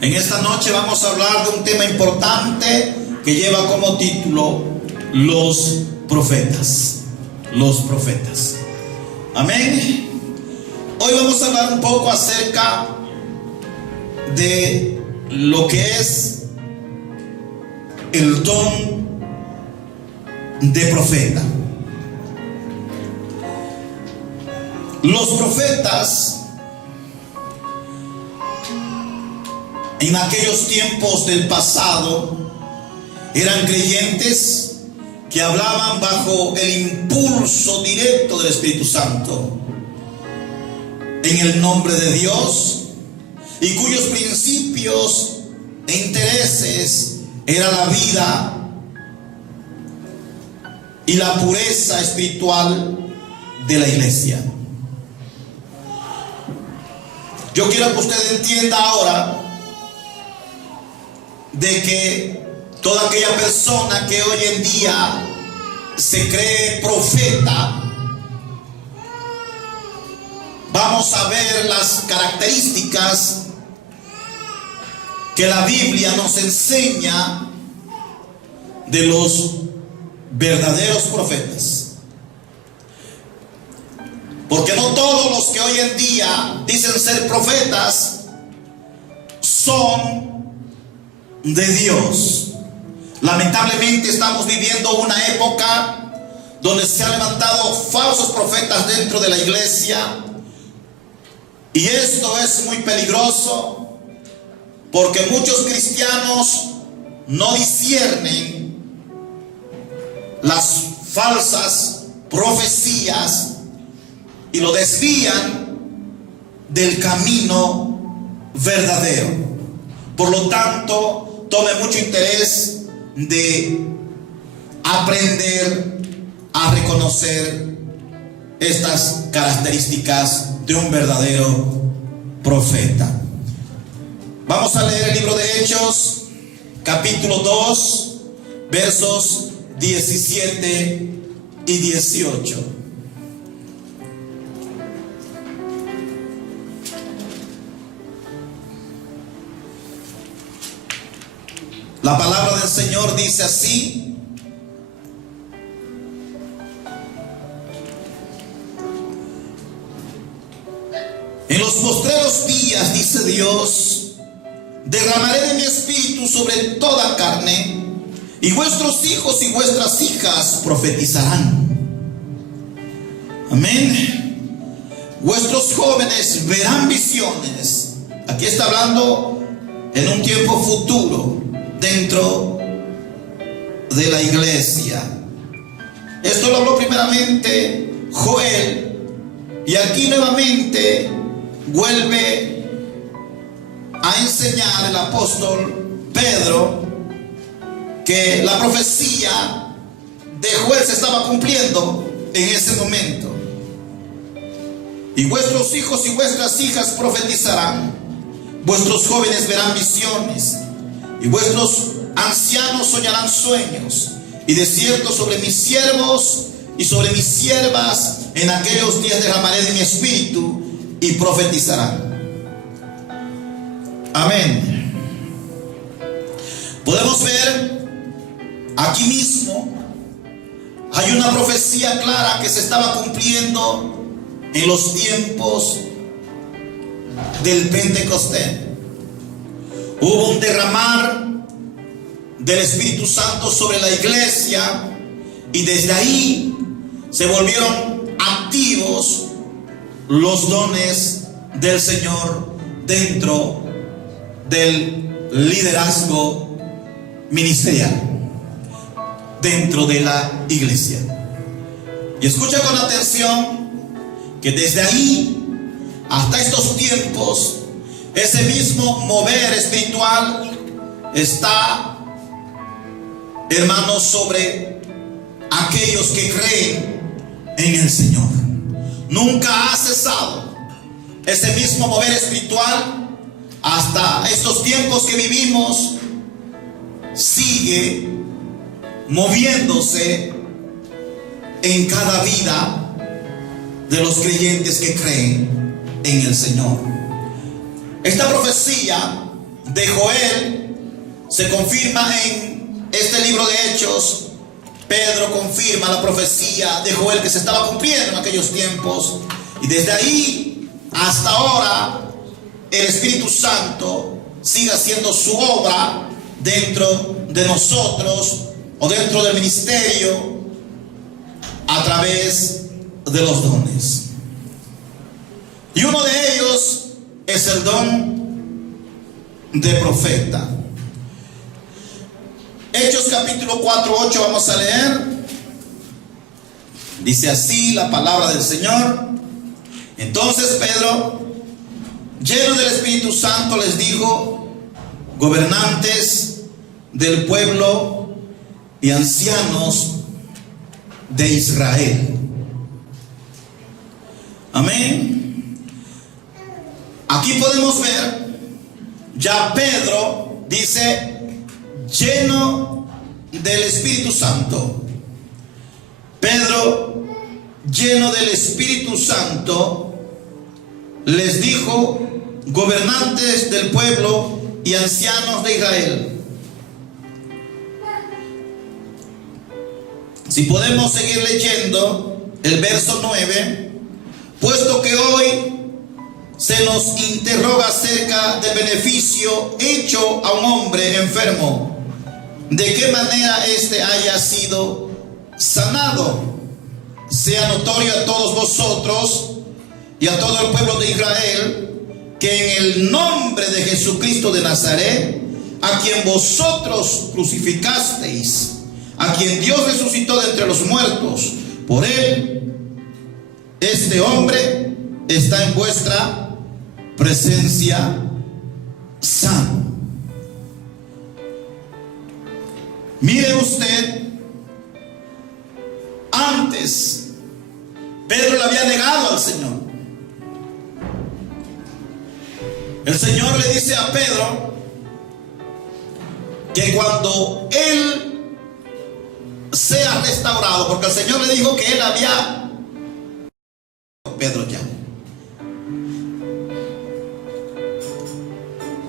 En esta noche vamos a hablar de un tema importante que lleva como título los profetas. Los profetas. Amén. Hoy vamos a hablar un poco acerca de lo que es el don de profeta. Los profetas en aquellos tiempos del pasado eran creyentes que hablaban bajo el impulso directo del Espíritu Santo, en el nombre de Dios, y cuyos principios e intereses era la vida y la pureza espiritual de la iglesia. Yo quiero que usted entienda ahora de que toda aquella persona que hoy en día se cree profeta, vamos a ver las características que la Biblia nos enseña de los verdaderos profetas. Porque no todos los que hoy en día dicen ser profetas son de Dios. Lamentablemente estamos viviendo una época donde se han levantado falsos profetas dentro de la iglesia, y esto es muy peligroso porque muchos cristianos no disciernen las falsas profecías y lo desvían del camino verdadero. Por lo tanto, tome mucho interés de aprender a reconocer estas características de un verdadero profeta. Vamos a leer el libro de Hechos, capítulo 2, versos 17 y 18. La palabra del Señor dice así: en los postreros días, dice Dios, derramaré de mi espíritu sobre toda carne, y vuestros hijos y vuestras hijas profetizarán. Amén. Vuestros jóvenes verán visiones. Aquí está hablando en un tiempo futuro dentro de la iglesia. Esto lo habló primeramente Joel, y aquí nuevamente vuelve a enseñar el apóstol Pedro que la profecía de Joel se estaba cumpliendo en ese momento. Y vuestros hijos y vuestras hijas profetizarán, vuestros jóvenes verán visiones, y vuestros ancianos soñarán sueños. Y de cierto sobre mis siervos y sobre mis siervas en aquellos días derramaré de mi espíritu, y profetizarán. Amén. Podemos ver aquí mismo, hay una profecía clara que se estaba cumpliendo en los tiempos del Pentecostés. Hubo un derramar del Espíritu Santo sobre la iglesia, y desde ahí se volvieron activos los dones del Señor dentro del liderazgo ministerial, dentro de la iglesia. Y escucha con atención que desde ahí hasta estos tiempos ese mismo mover espiritual está, hermanos, sobre aquellos que creen en el Señor. Nunca ha cesado ese mismo mover espiritual hasta estos tiempos que vivimos. Sigue moviéndose en cada vida de los creyentes que creen en el Señor. Esta profecía de Joel se confirma en este libro de Hechos. Pedro confirma la profecía de Joel que se estaba cumpliendo en aquellos tiempos. Y desde ahí hasta ahora el Espíritu Santo sigue haciendo su obra dentro de nosotros o dentro del ministerio a través de los dones. Y uno de ellos es el don de profeta. Hechos capítulo 4, 8 vamos a leer. Dice así la palabra del Señor. Entonces Pedro, lleno del Espíritu Santo, les dijo: gobernantes del pueblo y ancianos de Israel. Amén. Aquí podemos ver, ya Pedro dice lleno del Espíritu Santo. Pedro, lleno del Espíritu Santo, les dijo: gobernantes del pueblo y ancianos de Israel. Si podemos seguir leyendo el verso 9, puesto que hoy se nos interroga acerca del beneficio hecho a un hombre enfermo, de qué manera éste haya sido sanado, sea notorio a todos vosotros y a todo el pueblo de Israel, que en el nombre de Jesucristo de Nazaret, a quien vosotros crucificasteis, a quien Dios resucitó de entre los muertos, por él, este hombre está en vuestra presencia sano. Mire usted, antes Pedro le había negado al Señor. El Señor le dice a Pedro que cuando él sea restaurado, porque el Señor le dijo que él había, Pedro ya.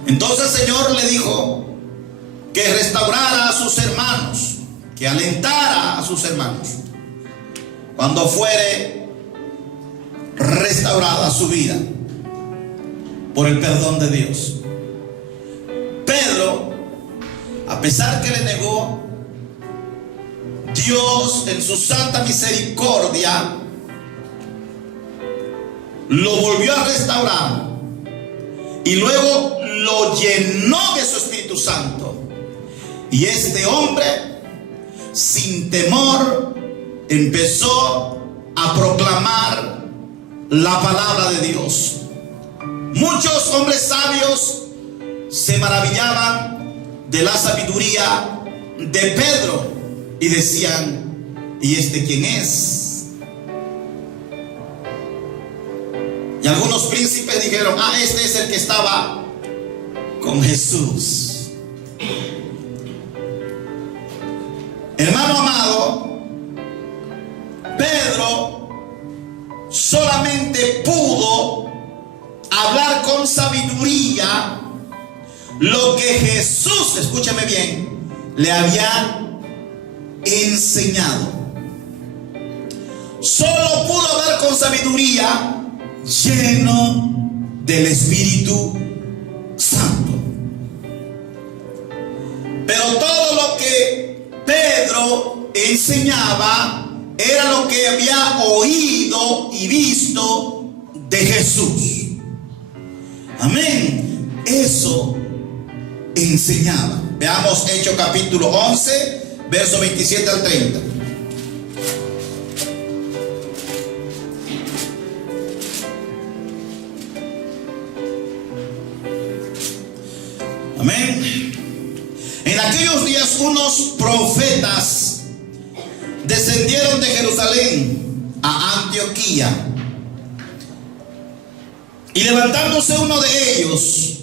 Entonces el Señor le dijo que restaurara a sus hermanos, que alentara a sus hermanos cuando fuere restaurada su vida por el perdón de Dios. Pedro, a pesar que le negó, Dios en su santa misericordia lo volvió a restaurar y luego lo llenó de su Espíritu Santo. Y este hombre, sin temor, empezó a proclamar la palabra de Dios. Muchos hombres sabios se maravillaban de la sabiduría de Pedro y decían: ¿y este quién es? Y algunos príncipes dijeron: este es el que estaba con Jesús. Hermano amado, Pedro solamente pudo hablar con sabiduría lo que Jesús, escúchame bien, le había enseñado. Solo pudo hablar con sabiduría lleno del Espíritu Santo. Pero todo lo que Pedro enseñaba era lo que había oído y visto de Jesús. Amén. Eso enseñaba. Veamos Hechos capítulo 11, verso 27 al 30. Amén. En aquellos días unos profetas descendieron de Jerusalén a Antioquía, y levantándose uno de ellos,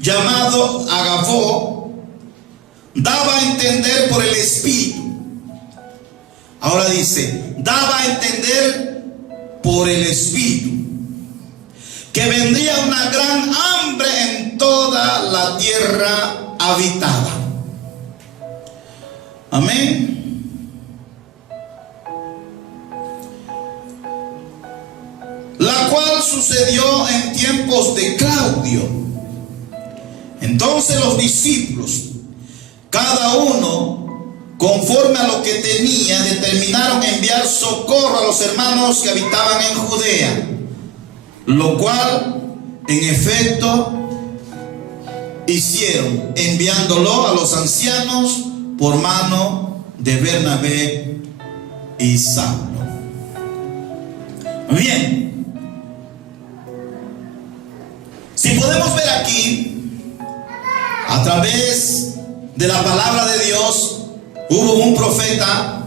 llamado Agabo, daba a entender por el Espíritu. Ahora dice, daba a entender por el Espíritu que vendría una gran hambre en toda la tierra habitada. Amén. La cual sucedió en tiempos de Claudio. Entonces los discípulos, cada uno conforme a lo que tenía, determinaron enviar socorro a los hermanos que habitaban en Judea, lo cual en efecto hicieron, enviándolo a los ancianos por mano de Bernabé y Saulo. Bien, si podemos ver aquí, a través de la palabra de Dios, hubo un profeta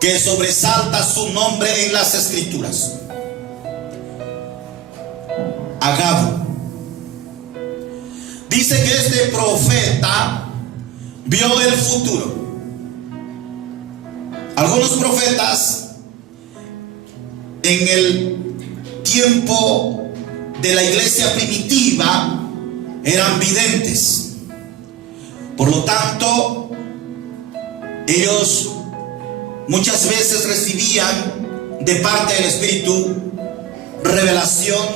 que sobresalta su nombre en las Escrituras: Agabo. Dice que este profeta vio el futuro. Algunos profetas en el tiempo de la iglesia primitiva eran videntes. Por lo tanto, ellos muchas veces recibían de parte del Espíritu revelación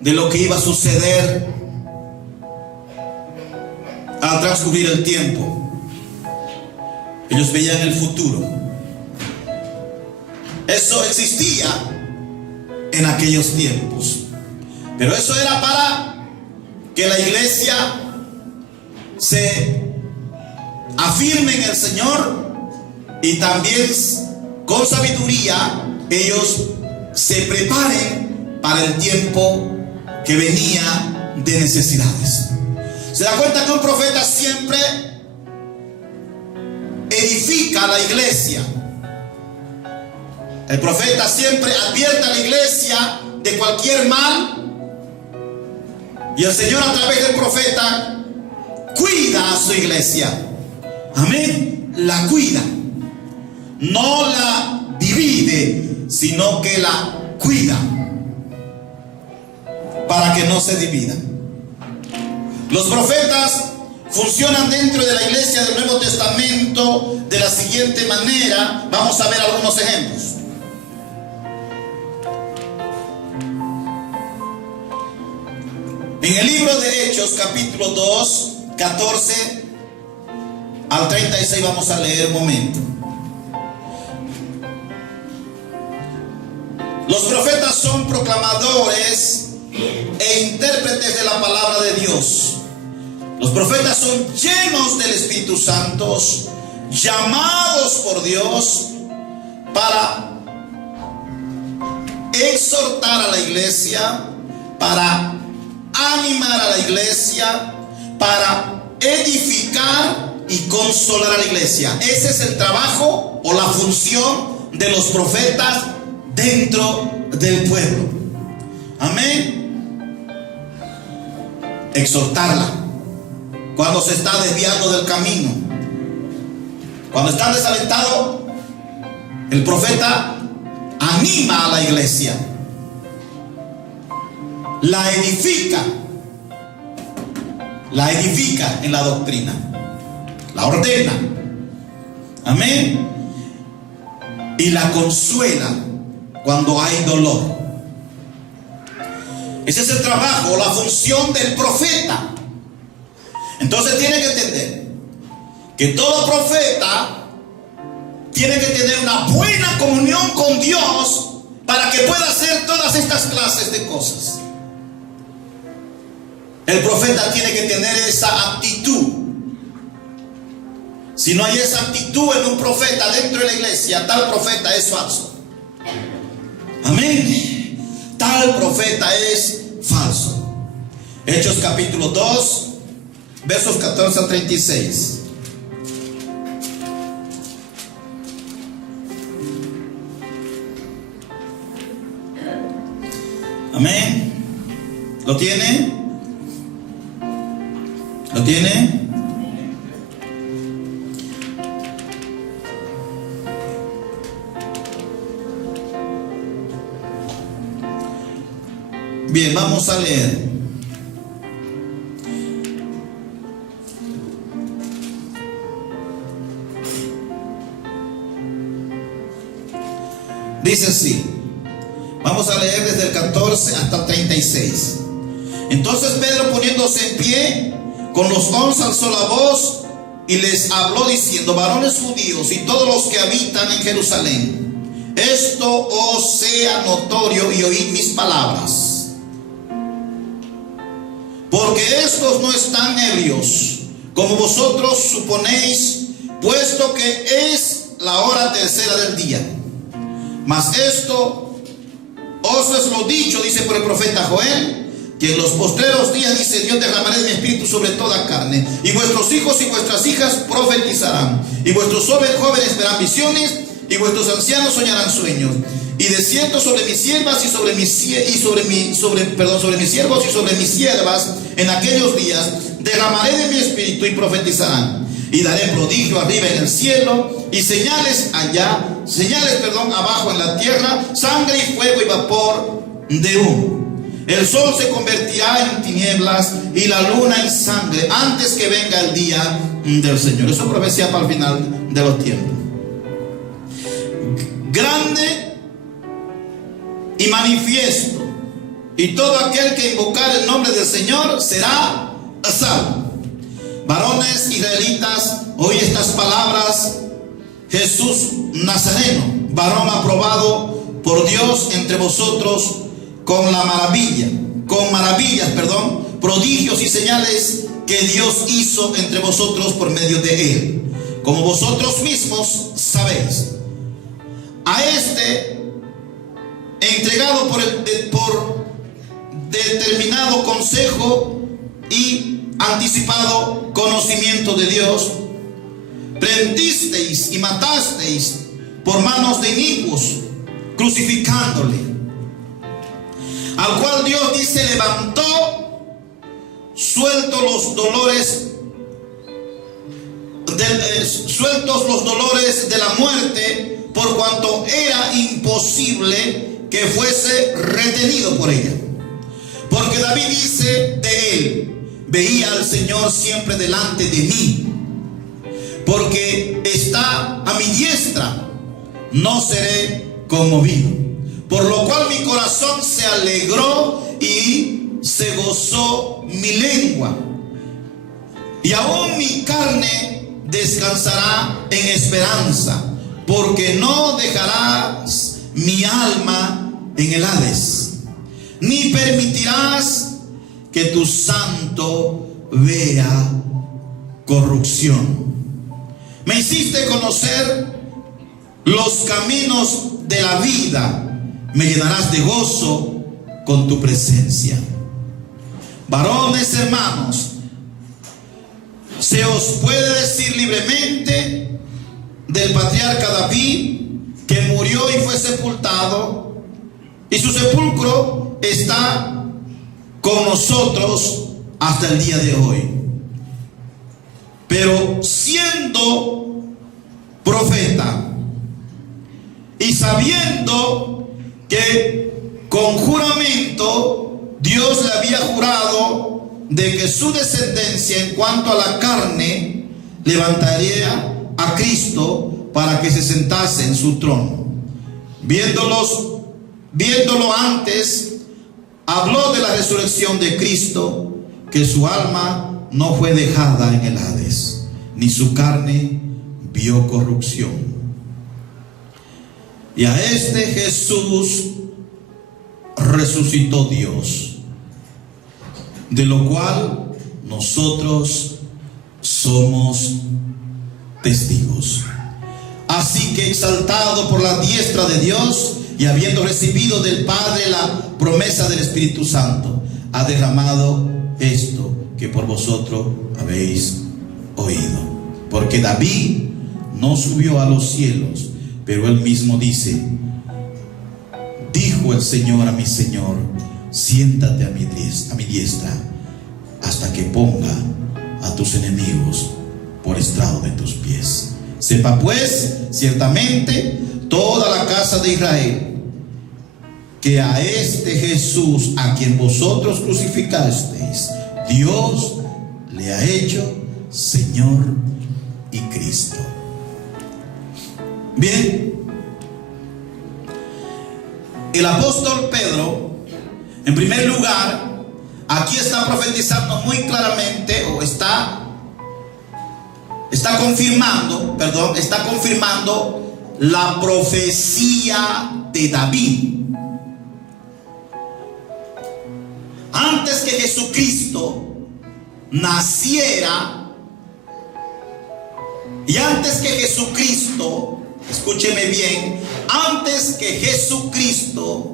de lo que iba a suceder al transcurrir el tiempo. Ellos veían el futuro. Eso existía en aquellos tiempos, pero eso era para que la iglesia se afirme en el Señor, y también con sabiduría ellos se preparen para el tiempo que venía de necesidades. Se da cuenta que un profeta siempre edifica a la iglesia. El profeta siempre advierte a la iglesia de cualquier mal, y el Señor a través del profeta cuida a su iglesia. Amén. La cuida. No la divide, sino que la cuida para que no se divida. Los profetas funcionan dentro de la iglesia del Nuevo Testamento de la siguiente manera. Vamos a ver algunos ejemplos. En el libro de Hechos, capítulo 2, 14 al 36, vamos a leer un momento. Los profetas son proclamadores e intérpretes de la palabra de Dios. Los profetas son llenos del Espíritu Santo, llamados por Dios para exhortar a la iglesia, para animar a la iglesia, para edificar y consolar a la iglesia. Ese es el trabajo o la función de los profetas dentro del pueblo. Amén. Exhortarla cuando se está desviando del camino, cuando está desalentado. El profeta anima a la iglesia, la edifica en la doctrina, la ordena, amén, y la consuela cuando hay dolor. Ese es el trabajo, la función del profeta. Entonces tiene que entender que todo profeta tiene que tener una buena comunión con Dios para que pueda hacer todas estas clases de cosas. El profeta tiene que tener esa actitud. Si no hay esa actitud en un profeta dentro de la iglesia, tal profeta es falso. Amén. Tal profeta es falso. Hechos capítulo 2, versos 14 a 36. Amén. ¿Lo tiene? ¿Lo tiene? Bien, vamos a leer. Dice así. Vamos a leer desde el 14 hasta el 36. Entonces Pedro, poniéndose en pie, con los 11 alzó la voz y les habló diciendo: varones judíos y todos los que habitan en Jerusalén, esto os sea notorio y oíd mis palabras. Porque estos no están ebrios, como vosotros suponéis, puesto que es la hora tercera del día. Mas esto os es lo dicho, dice por el profeta Joel, que en los postreros días, dice Dios, derramaré de mi espíritu sobre toda carne, y vuestros hijos y vuestras hijas profetizarán, y vuestros jóvenes verán visiones, y vuestros ancianos soñarán sueños. Y de cierto sobre mis siervas y sobre mis siervos y sobre mis siervas en aquellos días derramaré de mi espíritu y profetizarán. Y daré prodigio arriba en el cielo y señales abajo en la tierra, sangre y fuego y vapor de humo. El sol se convertirá en tinieblas y la luna en sangre antes que venga el día del Señor. Eso es profecía para el final de los tiempos. Grande y manifiesto, y todo aquel que invocar el nombre del Señor será salvo. Varones israelitas, oí estas palabras: Jesús Nazareno, varón aprobado por Dios entre vosotros con maravillas, prodigios y señales que Dios hizo entre vosotros por medio de él, como vosotros mismos sabéis. A este, entregado por determinado consejo y anticipado conocimiento de Dios, prendisteis y matasteis por manos de inicuos, crucificándole, al cual Dios dice levantó, sueltos los dolores de la muerte, por cuanto era imposible que fuese retenido por ella. Porque David dice de él: veía al Señor siempre delante de mí, porque está a mi diestra, no seré conmovido. Por lo cual mi corazón se alegró y se gozó mi lengua, y aún mi carne descansará en esperanza, porque no dejarás mi alma en el Hades, ni permitirás que tu santo vea corrupción. Me hiciste conocer los caminos de la vida, me llenarás de gozo con tu presencia. Varones hermanos, se os puede decir libremente del patriarca David, que murió y fue sepultado, y su sepulcro está con nosotros hasta el día de hoy. Pero siendo profeta y sabiendo que con juramento Dios le había jurado de que su descendencia en cuanto a la carne levantaría a Cristo para que se sentase en su trono, viéndolo antes, habló de la resurrección de Cristo, que su alma no fue dejada en el Hades, ni su carne vio corrupción. Y a este Jesús resucitó Dios, de lo cual nosotros somos testigos. Así que, exaltado por la diestra de Dios y habiendo recibido del Padre la promesa del Espíritu Santo, ha derramado esto que por vosotros habéis oído. Porque David no subió a los cielos, pero él mismo dice: dijo el Señor a mi Señor, siéntate a mi diestra, hasta que ponga a tus enemigos por estrado de tus pies. Sepa pues ciertamente toda la casa de Israel que a este Jesús a quien vosotros crucificasteis, Dios le ha hecho Señor y Cristo. Bien, el apóstol Pedro, en primer lugar, aquí está profetizando muy claramente, o está confirmando la profecía de David. Antes que Jesucristo naciera, y antes que Jesucristo, escúcheme bien, antes que Jesucristo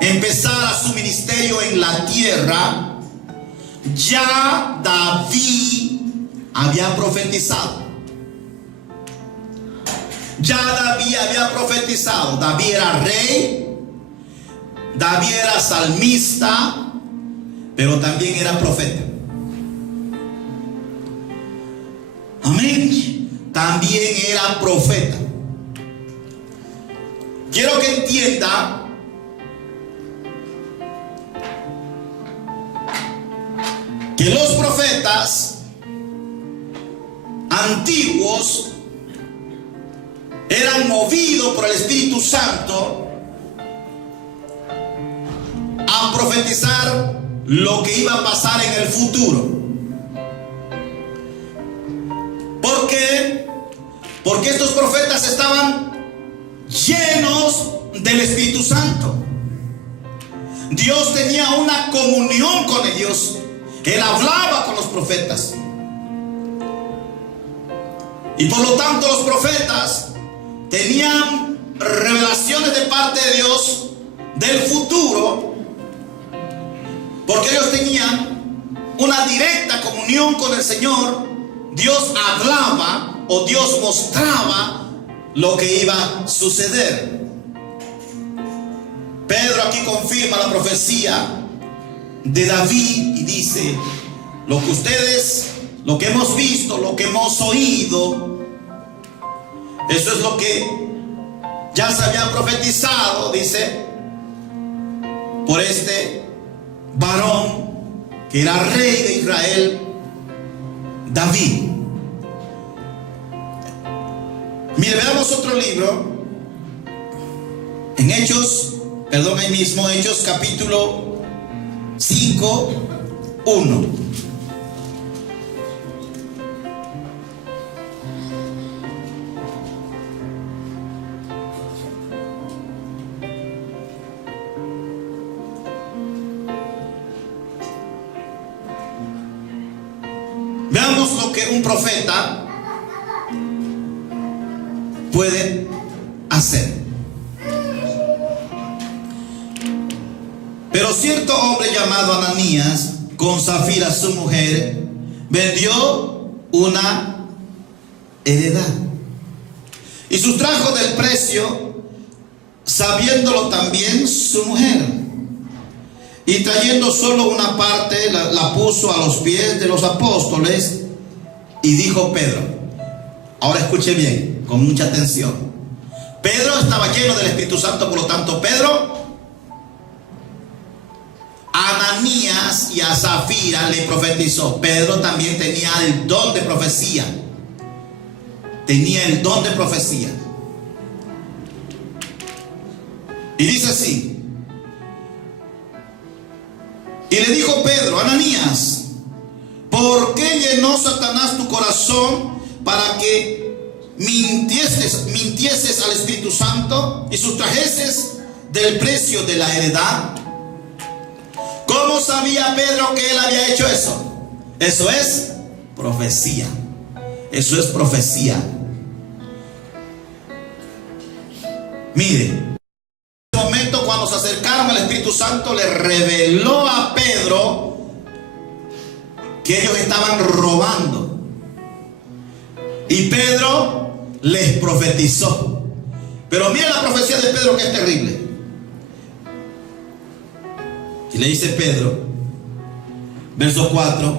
empezara su ministerio en la tierra, ya David había profetizado. David era rey, David era salmista, pero también era profeta. Amén. También era profeta. Quiero que entienda que los profetas antiguos eran movidos por el Espíritu Santo a profetizar lo que iba a pasar en el futuro. ¿Por qué? Porque estos profetas estaban llenos del Espíritu Santo. Dios tenía una comunión con ellos. Él hablaba con los profetas. Y por lo tanto los profetas tenían revelaciones de parte de Dios del futuro, porque ellos tenían una directa comunión con el Señor. Dios hablaba o Dios mostraba lo que iba a suceder. Pedro aquí confirma la profecía de David y dice: lo que hemos visto, lo que hemos oído, eso es lo que ya se había profetizado, dice, por este varón que era rey de Israel, David. Mire, veamos otro libro en Hechos capítulo 5, 1. Veamos lo que un profeta puede hacer. Pero cierto hombre llamado Ananías, con Zafira su mujer, vendió una heredad y sustrajo del precio, sabiéndolo también su mujer, y trayendo solo una parte la puso a los pies de los apóstoles. Y dijo Pedro, ahora escuche bien, con mucha atención. Pedro estaba lleno del Espíritu Santo, por lo tanto Pedro a Ananías y a Zafira le profetizó. Pedro también tenía el don de profecía. Y dice así: y le dijo Pedro, Ananías, ¿por qué llenó Satanás tu corazón para que mintieses al Espíritu Santo y sustrajeses del precio de la heredad? ¿Cómo sabía Pedro que él había hecho eso? Eso es profecía. Mire, en ese momento, cuando se acercaron, el Espíritu Santo le reveló a Pedro que ellos estaban robando. Y Pedro les profetizó. Pero mire la profecía de Pedro, que es terrible. Y le dice Pedro, verso 4,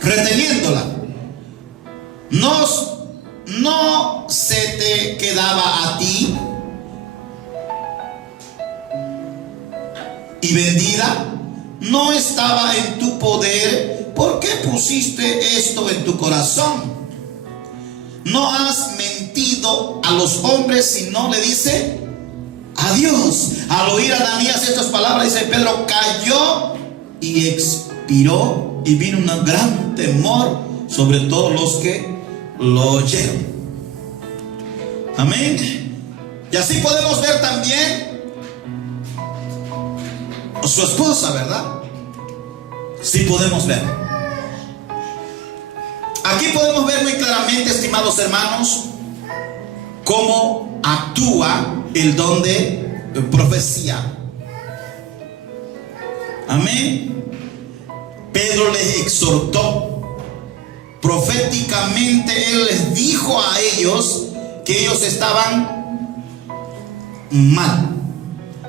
reteniéndola, no se te quedaba a ti y vendida no estaba en tu poder. ¿Por qué pusiste esto en tu corazón? No has mentido a los hombres, sino le dice a Dios. Al oír a Ananías estas palabras, dice Pedro, cayó y expiró, y vino un gran temor sobre todos los que lo oyeron. Amén. Y así podemos ver también su esposa, ¿verdad? Sí podemos ver. Aquí podemos ver muy claramente, estimados hermanos, cómo actúa el don de profecía. Amén. Pedro les exhortó proféticamente. Él les dijo a ellos que ellos estaban mal,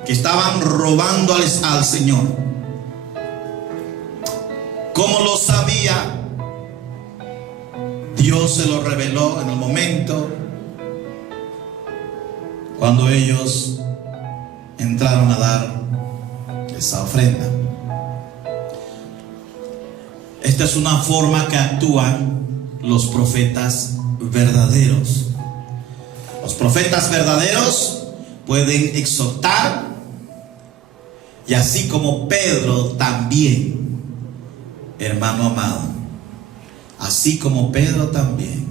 que estaban robando al Señor. ¿Cómo lo sabía? Dios se lo reveló en el momento cuando ellos entraron a dar esa ofrenda. Esta es una forma que actúan los profetas verdaderos. Los profetas verdaderos pueden exhortar, y así como Pedro también, hermano amado, así como Pedro también,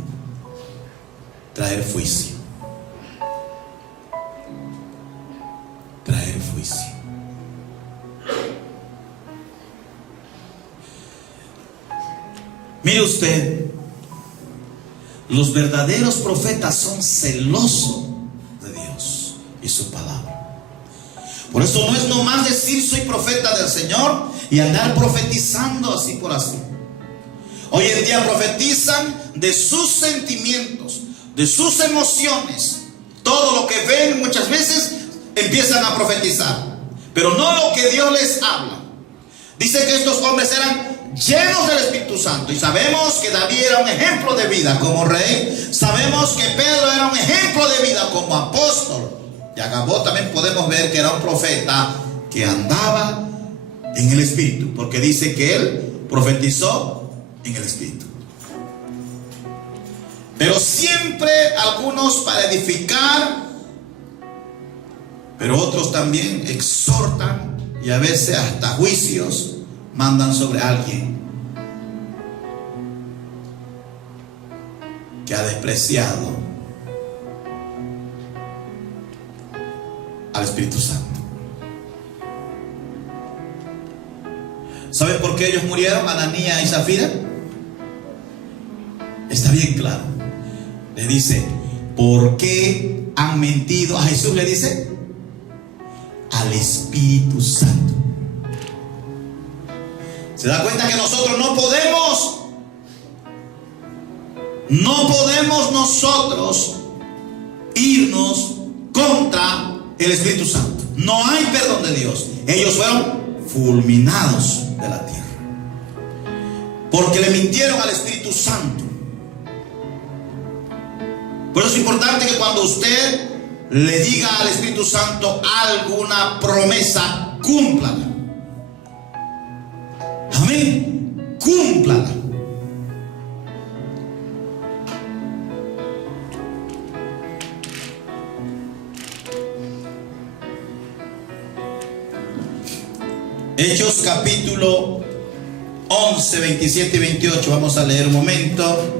traer juicio. Traer juicio. Mire usted, los verdaderos profetas son celosos de Dios y su palabra. Por eso no es nomás decir soy profeta del Señor y andar profetizando así por así. Hoy en día profetizan de sus sentimientos, de sus emociones. Todo lo que ven muchas veces empiezan a profetizar, pero no lo que Dios les habla. Dice que estos hombres eran llenos del Espíritu Santo, y sabemos que David era un ejemplo de vida como rey. Sabemos que Pedro era un ejemplo de vida como apóstol, y Agabo también podemos ver que era un profeta que andaba en el Espíritu, porque dice que él profetizó en el Espíritu. Pero siempre algunos para edificar, pero otros también exhortan, y a veces hasta juicios mandan sobre alguien que ha despreciado al Espíritu Santo. ¿Sabe por qué ellos murieron, Ananías y Zafira? Está bien claro. Le dice, ¿por qué han mentido? A Jesús le dice, al Espíritu Santo. ¿Se da cuenta que nosotros no podemos nosotros irnos contra el Espíritu Santo? No hay perdón de Dios. Ellos fueron fulminados de la tierra porque le mintieron al Espíritu Santo. Por eso es importante que cuando usted le diga al Espíritu Santo alguna promesa, cúmplala. Amén. Cúmplala. Hechos capítulo 11, 27 y 28. Vamos a leer un momento.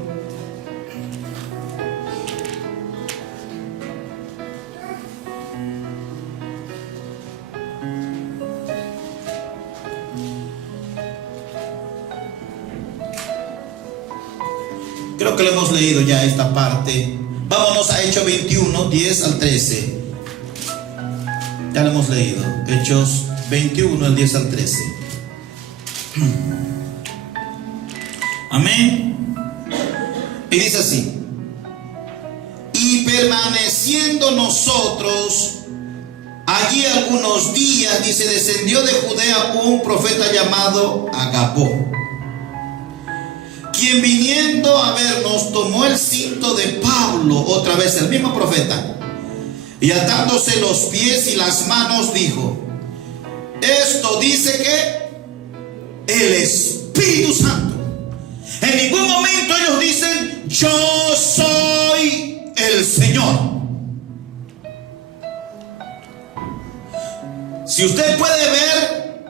Creo que lo hemos leído ya esta parte. Vámonos a Hechos 21, 10 al 13. Ya lo hemos leído. Hechos 21, el 10 al 13. Amén. Y dice así: y permaneciendo nosotros allí algunos días, dice, descendió de Judea un profeta llamado Agabo, quien viniendo a vernos tomó el cinto de Pablo, otra vez el mismo profeta, y atándose los pies y las manos dijo: esto dice que el Espíritu Santo. En ningún momento ellos dicen yo soy el Señor. Si usted puede ver,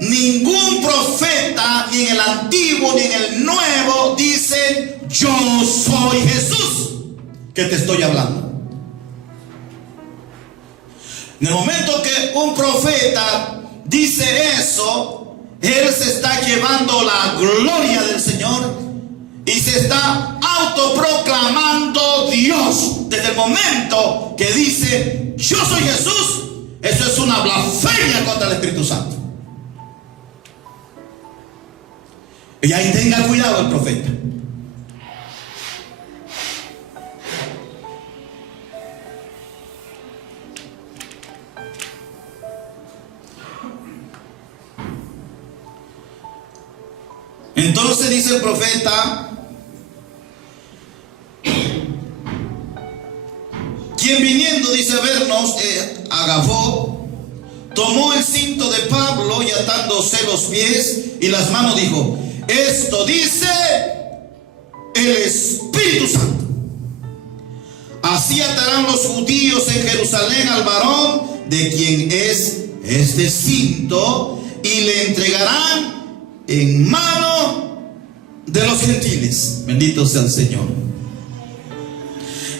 ningún profeta, ni en el Antiguo ni en el Nuevo, dicen yo soy Jesús que te estoy hablando. En el momento que un profeta dice eso, él se está llevando la gloria del Señor y se está autoproclamando Dios. Desde el momento que dice yo soy Jesús, eso es una blasfemia contra el Espíritu Santo. Y ahí tenga cuidado el profeta. Entonces dice el profeta, quien viniendo, dice, a vernos, Agabó, tomó el cinto de Pablo y atándose los pies y las manos dijo, esto dice el Espíritu Santo. Así atarán los judíos en Jerusalén al varón de quien es este cinto y le entregarán en mano de los gentiles. Bendito sea el Señor.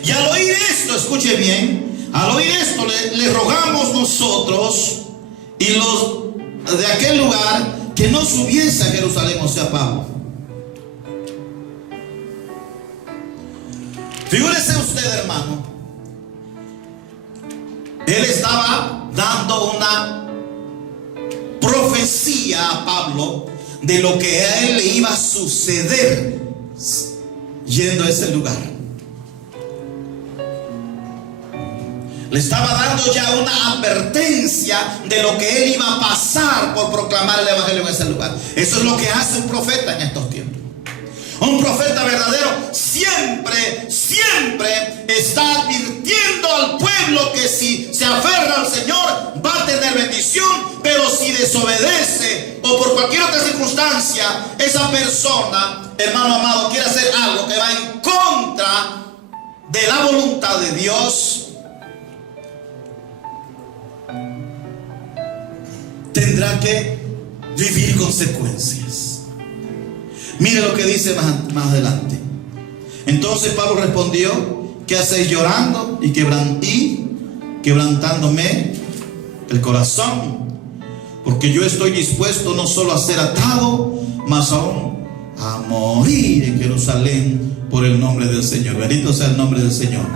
Y al oír esto, escuche bien, al oír esto le rogamos nosotros y los de aquel lugar que no subiese a Jerusalén, o sea, Pablo. Figúrese usted, hermano, él estaba dando una profecía a Pablo de lo que a él le iba a suceder yendo a ese lugar. Le estaba dando ya una advertencia de lo que él iba a pasar por proclamar el evangelio en ese lugar. Eso es lo que hace un profeta en estos tiempos. Un profeta verdadero siempre está advirtiendo al pueblo que si se aferra al Señor va a tener bendición, pero si desobedece o por cualquier otra circunstancia esa persona, hermano amado, quiere hacer algo que va en contra de la voluntad de Dios, tendrá que vivir consecuencias. Mire lo que dice más adelante. Entonces Pablo respondió, ¿qué hacéis llorando y quebrantándome el corazón? Porque yo estoy dispuesto no solo a ser atado, mas aún a morir en Jerusalén por el nombre del Señor. Bendito sea el nombre del Señor.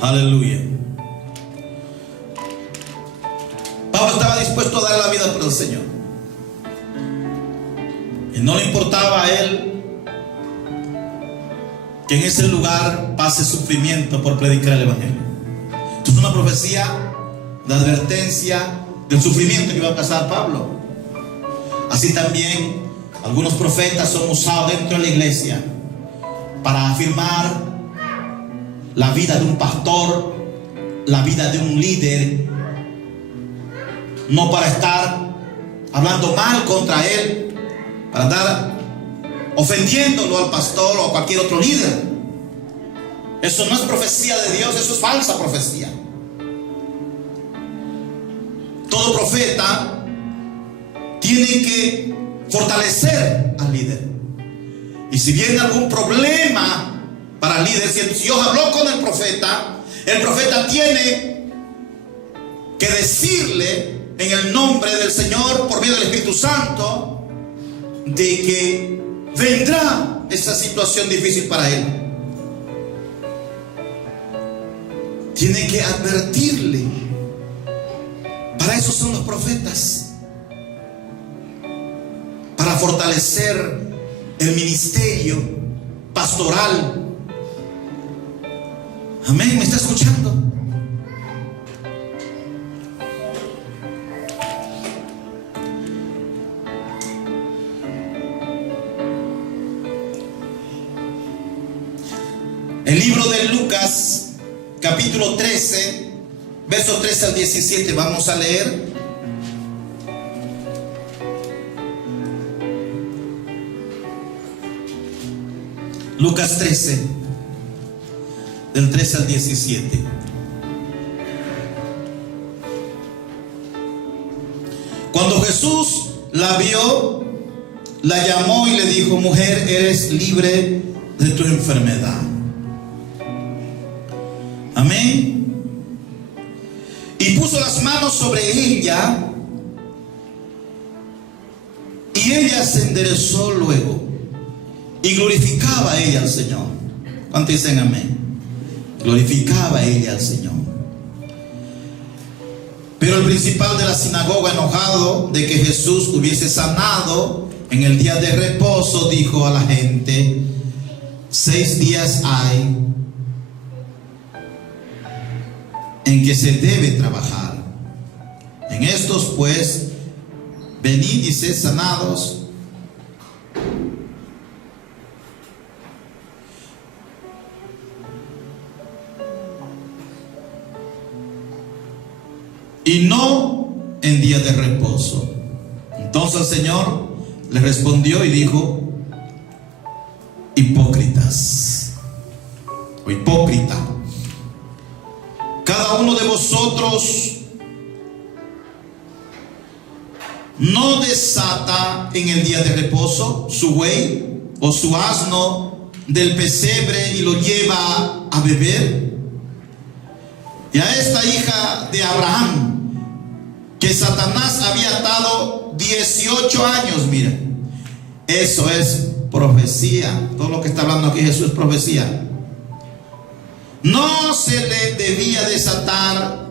Aleluya. Pablo estaba dispuesto a dar la vida por el Señor. Y no le importaba a él que en ese lugar pase sufrimiento por predicar el evangelio. Esto es una profecía de advertencia del sufrimiento que iba a pasar Pablo. Así también algunos profetas son usados dentro de la iglesia para afirmar la vida de un pastor, la vida de un líder, no para estar hablando mal contra él, para estar ofendiéndolo al pastor o a cualquier otro líder. Eso no es profecía de Dios, eso es falsa profecía. Todo profeta tiene que fortalecer al líder. Y si viene algún problema para el líder, si Dios habló con el profeta tiene que decirle en el nombre del Señor, por medio del Espíritu Santo, de que vendrá esa situación difícil para él. Tiene que advertirle. Para eso son los profetas, para fortalecer el ministerio pastoral. Amén, ¿me está escuchando? El libro de Lucas, capítulo 13, versos 13 al 17, vamos a leer. Lucas 13, del 13 al 17. Cuando Jesús la vio, la llamó y le dijo: mujer, eres libre de tu enfermedad. Amén. Y puso las manos sobre ella, y ella se enderezó luego, y glorificaba ella al Señor. ¿Cuántos dicen amén? Glorificaba ella al Señor. Pero el principal de la sinagoga, enojado de que Jesús hubiese sanado en el día de reposo, dijo a la gente: 6 días hay en que se debe trabajar. En estos pues, venid y sed sanados, y no en día de reposo. Entonces el Señor le respondió y dijo: hipócritas, o hipócrita, cada uno de vosotros no desata en el día de reposo su buey o su asno del pesebre y lo lleva a beber. Y a esta hija de Abraham, que Satanás había atado 18 años, mira, eso es profecía. Todo lo que está hablando aquí Jesús es profecía. No se le debía desatar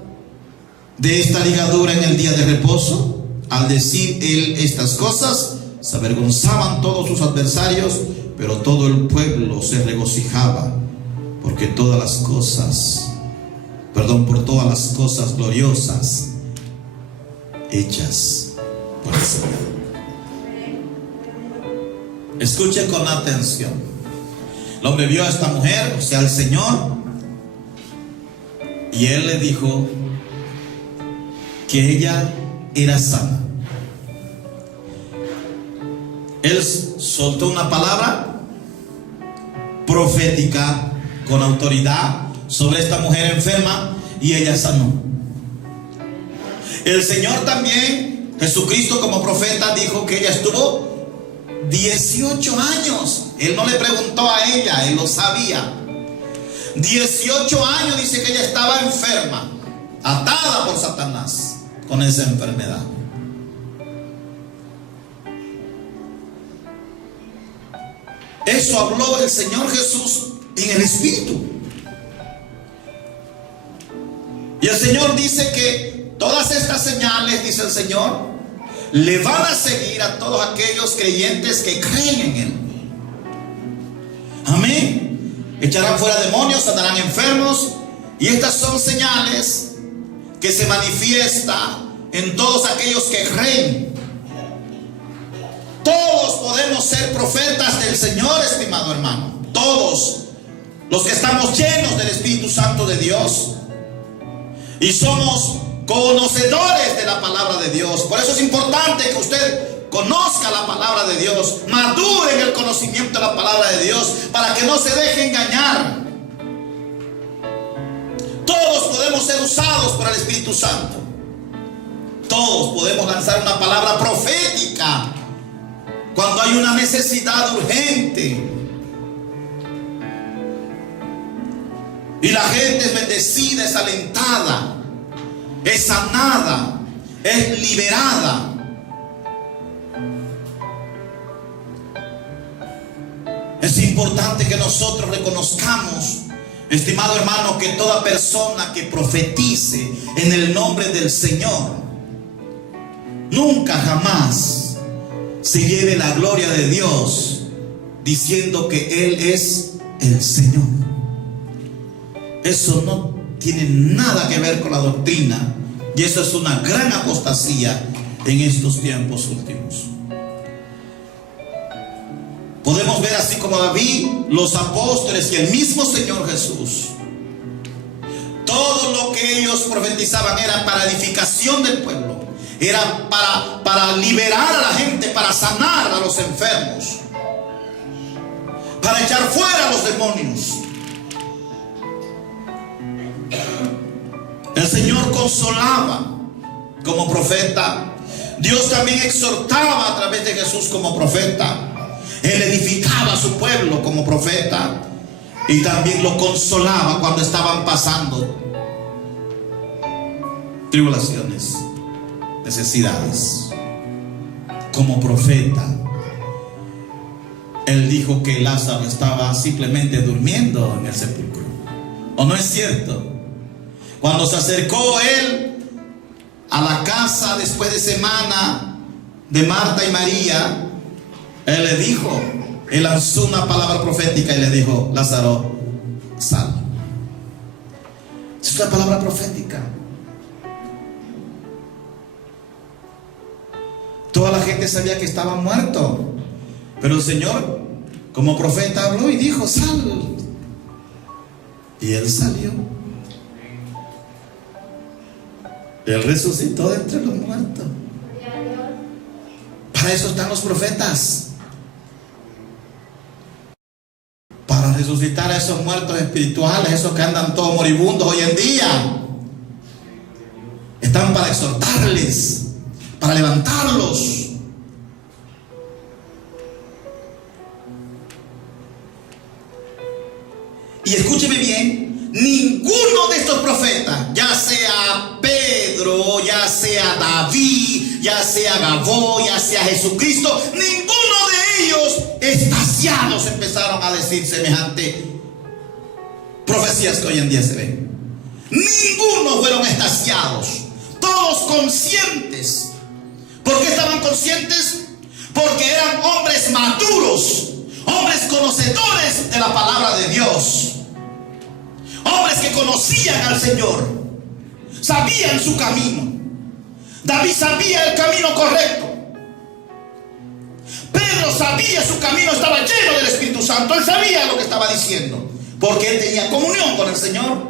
de esta ligadura en el día de reposo. Al decir él estas cosas, se avergonzaban todos sus adversarios, pero todo el pueblo se regocijaba porque por todas las cosas gloriosas hechas por el Señor. Escuche con atención. El hombre vio a esta mujer, o sea, al Señor, y él le dijo que ella era sana. Él soltó una palabra profética con autoridad sobre esta mujer enferma y ella sanó. El Señor también, Jesucristo como profeta, dijo que ella estuvo 18 años. Él no le preguntó a ella, él lo sabía. 18 años dice que ella estaba enferma, atada por Satanás con esa enfermedad. Eso habló el Señor Jesús en el Espíritu. Y el Señor dice que todas estas señales, dice el Señor, le van a seguir a todos aquellos creyentes que creen en Él. Amén. Echarán fuera demonios, andarán enfermos. Y estas son señales que se manifiestan en todos aquellos que creen. Todos podemos ser profetas del Señor, estimado hermano. Todos los que estamos llenos del Espíritu Santo de Dios y somos conocedores de la palabra de Dios. Por eso es importante que usted conozca la palabra de Dios, madure en el conocimiento de la palabra de Dios, para que no se deje engañar. Todos podemos ser usados por el Espíritu Santo. Todos podemos lanzar una palabra profética cuando hay una necesidad urgente y la gente es bendecida, es alentada, es sanada, es liberada. Es importante que nosotros reconozcamos, estimado hermano, que toda persona que profetice en el nombre del Señor nunca jamás se lleve la gloria de Dios diciendo que Él es el Señor. Eso no tiene nada que ver con la doctrina, y eso es una gran apostasía en estos tiempos últimos. podemos ver así como David, los apóstoles y el mismo Señor Jesús. Todo lo que ellos profetizaban era para edificación del pueblo. Era para liberar a la gente, para sanar a los enfermos, para echar fuera a los demonios. El Señor consolaba como profeta. Dios también exhortaba a través de Jesús como profeta. Él edificaba a su pueblo como profeta. Y también lo consolaba cuando estaban pasando tribulaciones, necesidades. Como profeta, Él dijo que Lázaro estaba simplemente durmiendo en el sepulcro. ¿O no es cierto? Cuando se acercó Él a la casa después de semana de Marta y María, Él le dijo, Él lanzó una palabra profética y le dijo: Lázaro, sal. Es una palabra profética. Toda la gente sabía que estaba muerto, pero el Señor como profeta habló y dijo: sal. Y Él salió. Él resucitó de entre los muertos. Para eso están los profetas, para resucitar a esos muertos espirituales, esos que andan todos moribundos hoy en día. Están para exhortarles, para levantarlos. Y escúcheme bien, ninguno de estos profetas, ya sea Pedro, ya sea David, ya sea Gabó, ya sea Jesucristo, ninguno de ellos extasiados empezaron a decir semejante profecías que hoy en día se ven. Ninguno fueron extasiados, todos conscientes. ¿Por qué estaban conscientes? Porque eran hombres maduros, hombres conocedores de la palabra de Dios, hombres que conocían al Señor, sabían su camino. David sabía el camino correcto. Pedro sabía su camino, estaba lleno del Espíritu Santo. Él sabía lo que estaba diciendo, porque él tenía comunión con el Señor.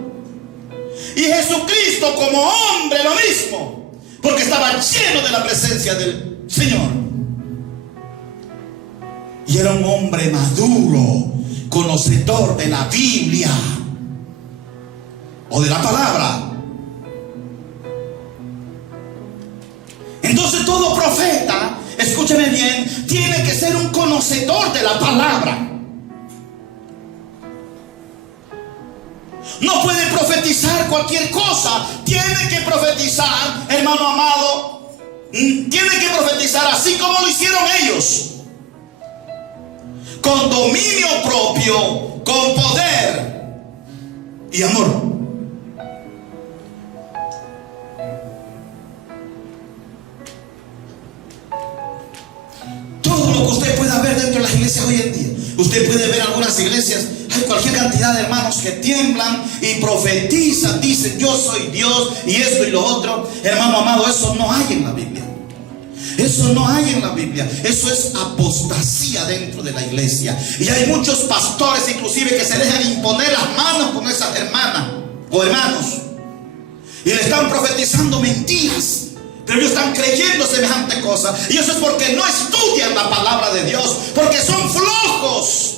Y Jesucristo como hombre lo mismo, porque estaba lleno de la presencia del Señor. Y era un hombre maduro, conocedor de la Biblia o de la palabra. Entonces todo profeta, escúcheme bien, tiene que ser un conocedor de la palabra. No puede profetizar cualquier cosa. Tiene que profetizar, hermano amado, tiene que profetizar así como lo hicieron ellos, con dominio propio, con poder y amor. Todo lo que usted pueda ver dentro de las iglesias hoy en día, usted puede ver algunas iglesias, hay cualquier cantidad de hermanos que tiemblan y profetizan, dicen: yo soy Dios y esto y lo otro. Hermano amado, eso no hay en la Biblia. Eso no hay en la Biblia. Eso es apostasía dentro de la iglesia. Y hay muchos pastores inclusive que se dejan imponer las manos con esas hermanas o hermanos y le están profetizando mentiras, pero ellos están creyendo semejante cosa. Y eso es porque no estudian la palabra de Dios, porque son flojos,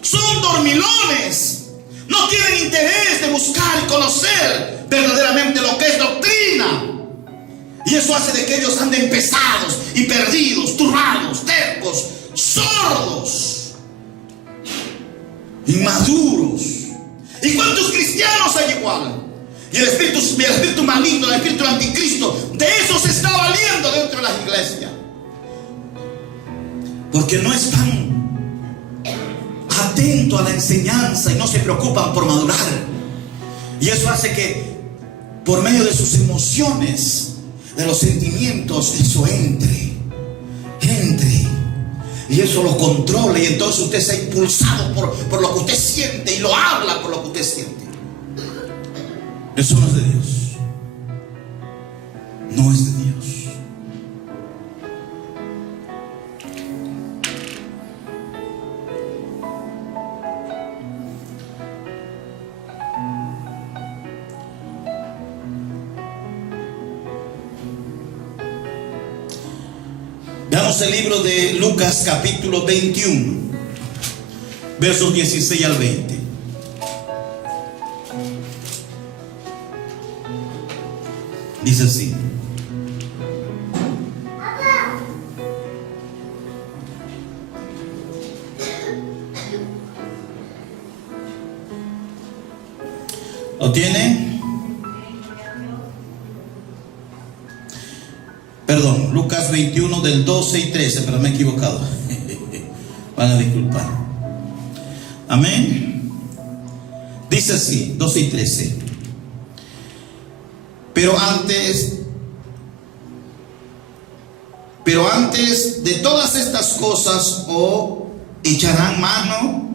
son dormilones, no tienen interés de buscar y conocer verdaderamente lo que es doctrina. Y eso hace de que ellos anden pesados y perdidos, turbados, tercos, sordos, inmaduros. ¿Y cuántos cristianos hay igual? Y el espíritu maligno, el espíritu anticristo, de eso se está valiendo dentro de las iglesias, porque no están atentos a la enseñanza y no se preocupan por madurar. Y eso hace que por medio de sus emociones, de los sentimientos, eso entre y eso lo controla, y entonces usted se ha impulsado por lo que usted siente y lo habla por lo que usted siente. Eso no es de Dios. No es de Dios. Abramos el libro de Lucas capítulo 21, versos 16 al 20. Dice así: ¿lo tienen? Perdón, Lucas 21 del 12 y 13, pero me he equivocado. Van a disculpar. Amén. Dice así, 12 y 13. Pero antes de todas estas cosas os echarán mano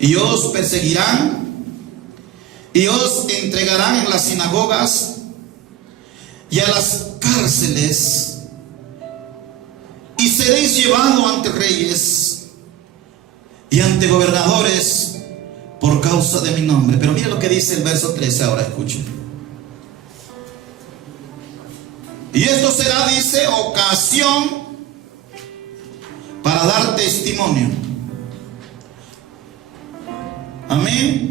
y os perseguirán y os entregarán en las sinagogas y a las cárceles, y seréis llevados ante reyes y ante gobernadores por causa de mi nombre. Pero mira lo que dice el verso 13 ahora, escuchen. Y esto será, dice, ocasión para dar testimonio. Amén.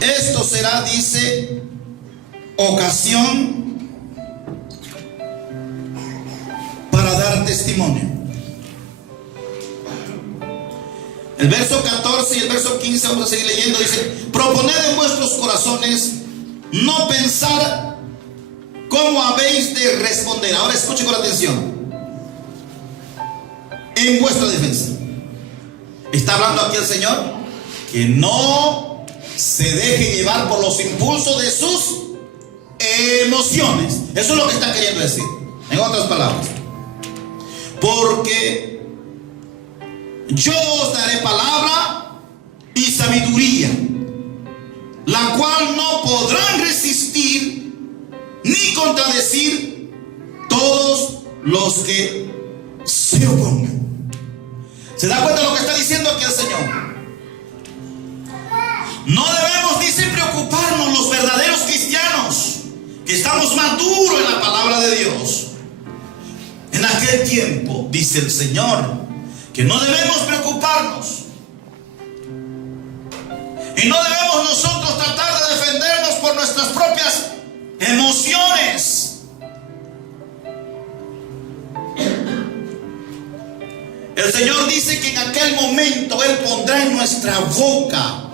Esto será, dice, ocasión para dar testimonio. El verso 14 y el verso 15 vamos a seguir leyendo. Dice: proponed en vuestros corazones no pensar cómo habéis de responder. Ahora escuche con atención. En vuestra defensa. Está hablando aquí el Señor que no se deje llevar por los impulsos de sus emociones. Eso es lo que está queriendo decir, en otras palabras. Porque yo os daré palabra y sabiduría, la cual no podrán resistir ni contradecir todos los que se opongan. ¿Se da cuenta de lo que está diciendo aquí el Señor? No debemos, dice, preocuparnos los verdaderos cristianos, que estamos maduros en la palabra de Dios. En aquel tiempo, dice el Señor, que no debemos preocuparnos. Y no debemos nosotros tratar de defendernos por nuestras propias emociones. El Señor dice que en aquel momento Él pondrá en nuestra boca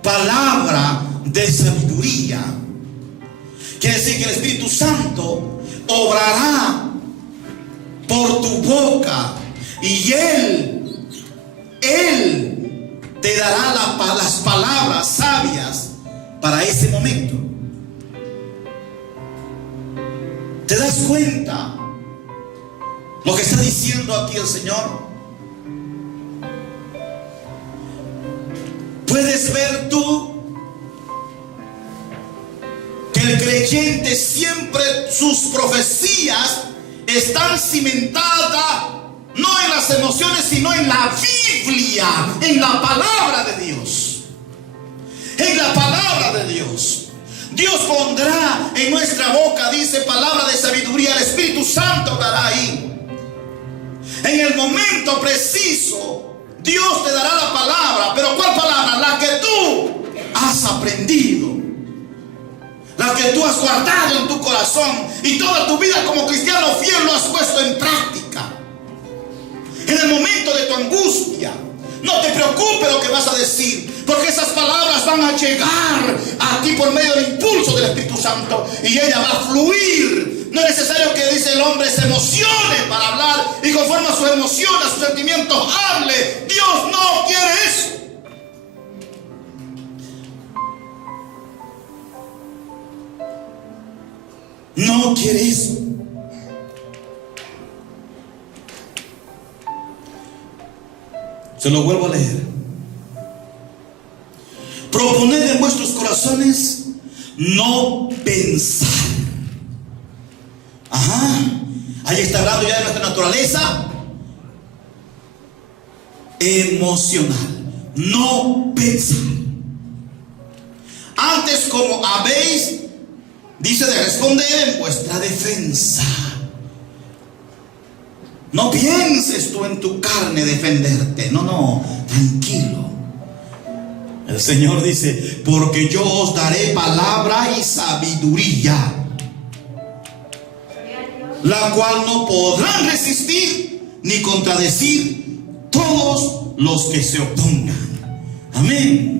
palabra de sabiduría. Quiere decir que el Espíritu Santo obrará por tu boca y Él te dará las palabras sabias para ese momento. ¿Te das cuenta lo que está diciendo aquí el Señor? ¿Puedes ver tú que el creyente siempre sus profecías están cimentadas no en las emociones, sino en la Biblia, en la palabra de Dios? En la palabra de Dios. Dios pondrá en nuestra boca, dice, palabra de sabiduría. El Espíritu Santo obrará ahí. En el momento preciso Dios te dará la palabra. ¿Pero cuál palabra? La que tú has aprendido, la que tú has guardado en tu corazón, y toda tu vida como cristiano fiel lo has puesto en práctica. En el momento de tu angustia, no te preocupes lo que vas a decir, porque esas palabras van a llegar a ti por medio del impulso del Espíritu Santo, y ella va a fluir. No es necesario que, dice el hombre, se emocione para hablar y conforme a sus emociones, a sus sentimientos, hable. Dios no quiere eso. No quiere eso. Se lo vuelvo a leer. Proponed en vuestros corazones no pensar. Ahí está hablando ya de nuestra naturaleza emocional. No pensar. Antes, como habéis dice de responder en vuestra defensa. No pienses tú en tu carne defenderte. No, tranquilo. El Señor dice, porque yo os daré palabra y sabiduría, la cual no podrán resistir ni contradecir todos los que se opongan. Amén.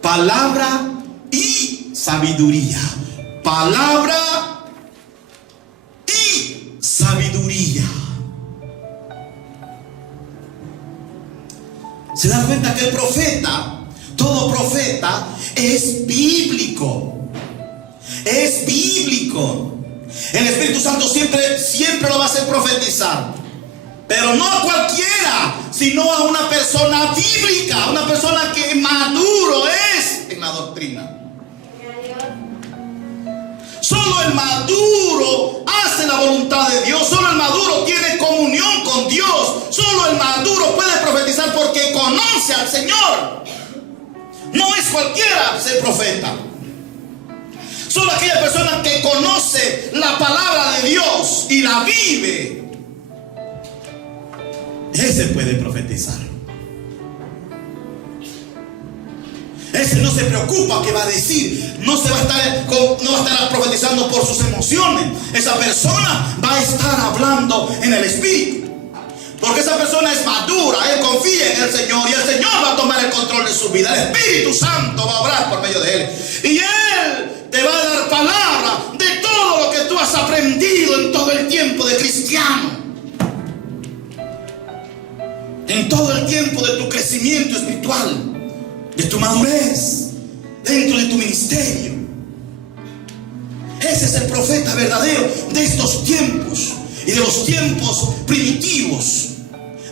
Palabra y sabiduría. Palabra y sabiduría. ¿Se da cuenta que el profeta, todo profeta, es bíblico? Es bíblico. El Espíritu Santo siempre lo va a hacer profetizar. Pero no a cualquiera, sino a una persona bíblica, una persona que maduro es en la doctrina. Solo el maduro hace la voluntad de Dios. Solo el maduro tiene comunión con Dios. Solo el maduro puede profetizar porque conoce al Señor. No es cualquiera ser profeta. Solo aquella persona que conoce la palabra de Dios y la vive, ese puede profetizar. Ese no se preocupa qué va a decir. No va a estar profetizando por sus emociones. Esa persona va a estar hablando en el Espíritu. Porque esa persona es madura. Él confía en el Señor y el Señor va a tomar el control de su vida. El Espíritu Santo va a obrar por medio de él. Y él te va a dar palabra de todo lo que tú has aprendido en todo el tiempo de cristiano. En todo el tiempo de tu crecimiento espiritual, de tu madurez, dentro de tu ministerio. Ese es el profeta verdadero de estos tiempos y de los tiempos primitivos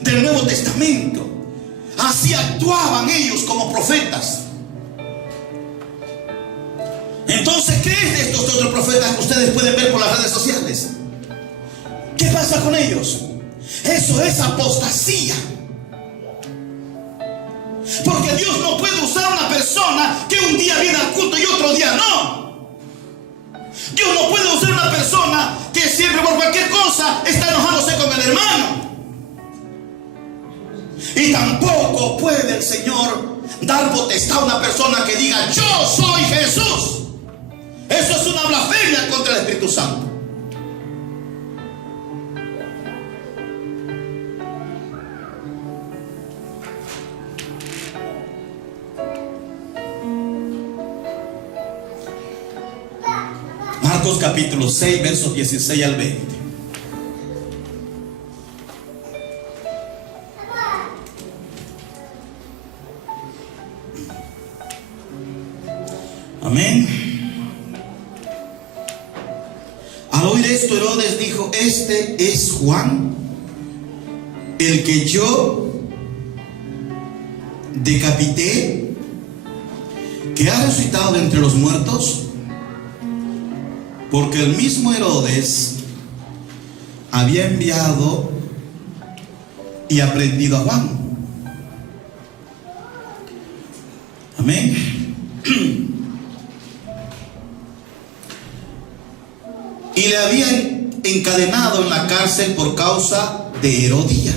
del Nuevo Testamento. Así actuaban ellos como profetas. Entonces, ¿qué es de estos otros profetas que ustedes pueden ver por las redes sociales? ¿Qué pasa con ellos? Eso es apostasía. Porque Dios no puede usar una persona que un día viene al culto y otro día no. Dios no puede usar una persona que siempre por cualquier cosa está enojándose con el hermano. Y tampoco puede el Señor dar potestad a una persona que diga yo soy Jesús. Eso es una blasfemia contra el Espíritu Santo. Marcos capítulo 6, versos 16 al 20. Amén. Al oír esto, Herodes dijo: este es Juan, el que yo decapité, que ha resucitado de entre los muertos. Porque el mismo Herodes había enviado y aprendido a Juan. Amén. Y le habían encadenado en la cárcel por causa de Herodía,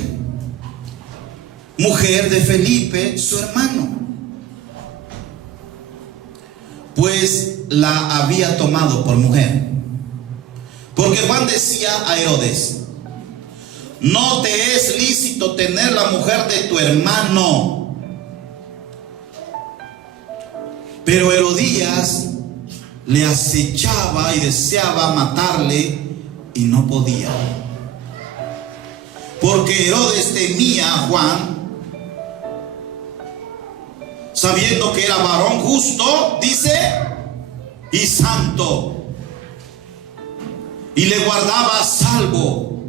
mujer de Felipe, su hermano, pues la había tomado por mujer. Porque Juan decía a Herodes: no te es lícito tener la mujer de tu hermano. Pero Herodías le acechaba y deseaba matarle y no podía, porque Herodes temía a Juan, sabiendo que era varón justo, dice, y santo, y le guardaba a salvo.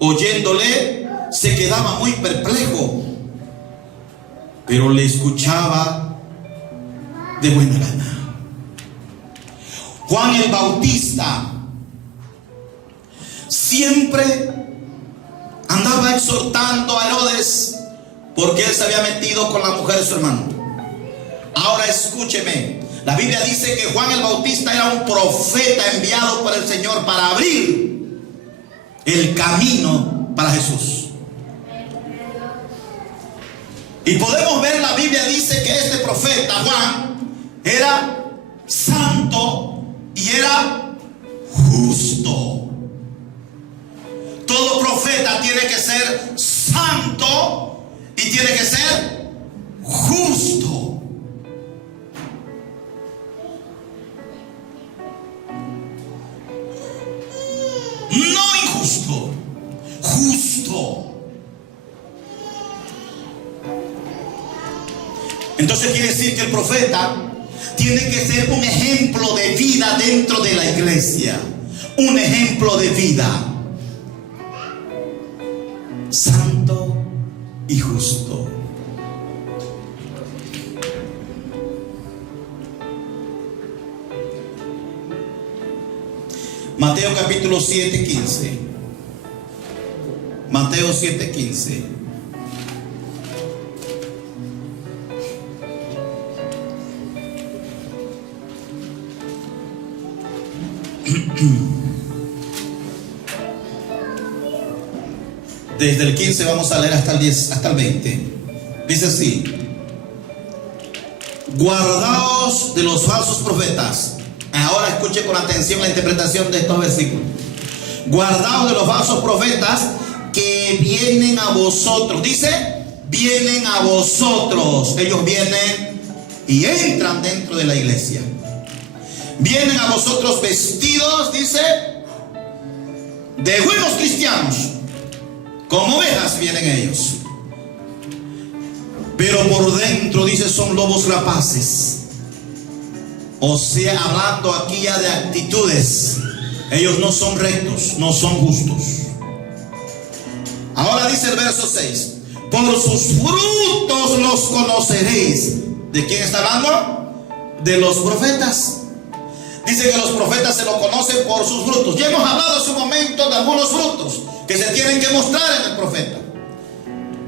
Oyéndole, se quedaba muy perplejo, pero le escuchaba de buena gana. Juan el Bautista siempre andaba exhortando a Herodes, porque él se había metido con la mujer de su hermano. Ahora escúcheme. La Biblia dice que Juan el Bautista era un profeta enviado por el Señor para abrir el camino para Jesús. Y podemos ver, la Biblia dice que este profeta Juan era santo y era justo. Todo profeta tiene que ser santo y tiene que ser justo. No injusto, justo. Entonces quiere decir que el profeta tiene que ser un ejemplo de vida dentro de la iglesia. Un ejemplo de vida. Santo y justo. Mateo capítulo 7:15. Mateo 7:15. Desde el 15 vamos a leer hasta el 10, hasta el 20. Dice así: guardaos de los falsos profetas. Ahora escuche con atención la interpretación de estos versículos. Guardaos de los falsos profetas que vienen a vosotros. Dice, vienen a vosotros. Ellos vienen y entran dentro de la iglesia. Vienen a vosotros vestidos, dice, de buenos cristianos. Como ovejas vienen ellos, pero por dentro, dice, son lobos rapaces. O sea, hablando aquí ya de actitudes, ellos no son rectos, no son justos. Ahora dice el verso 6: por sus frutos los conoceréis. ¿De quién está hablando? De los profetas. Dice que los profetas se lo conocen por sus frutos. Ya hemos hablado hace un momento de algunos frutos que se tienen que mostrar en el profeta.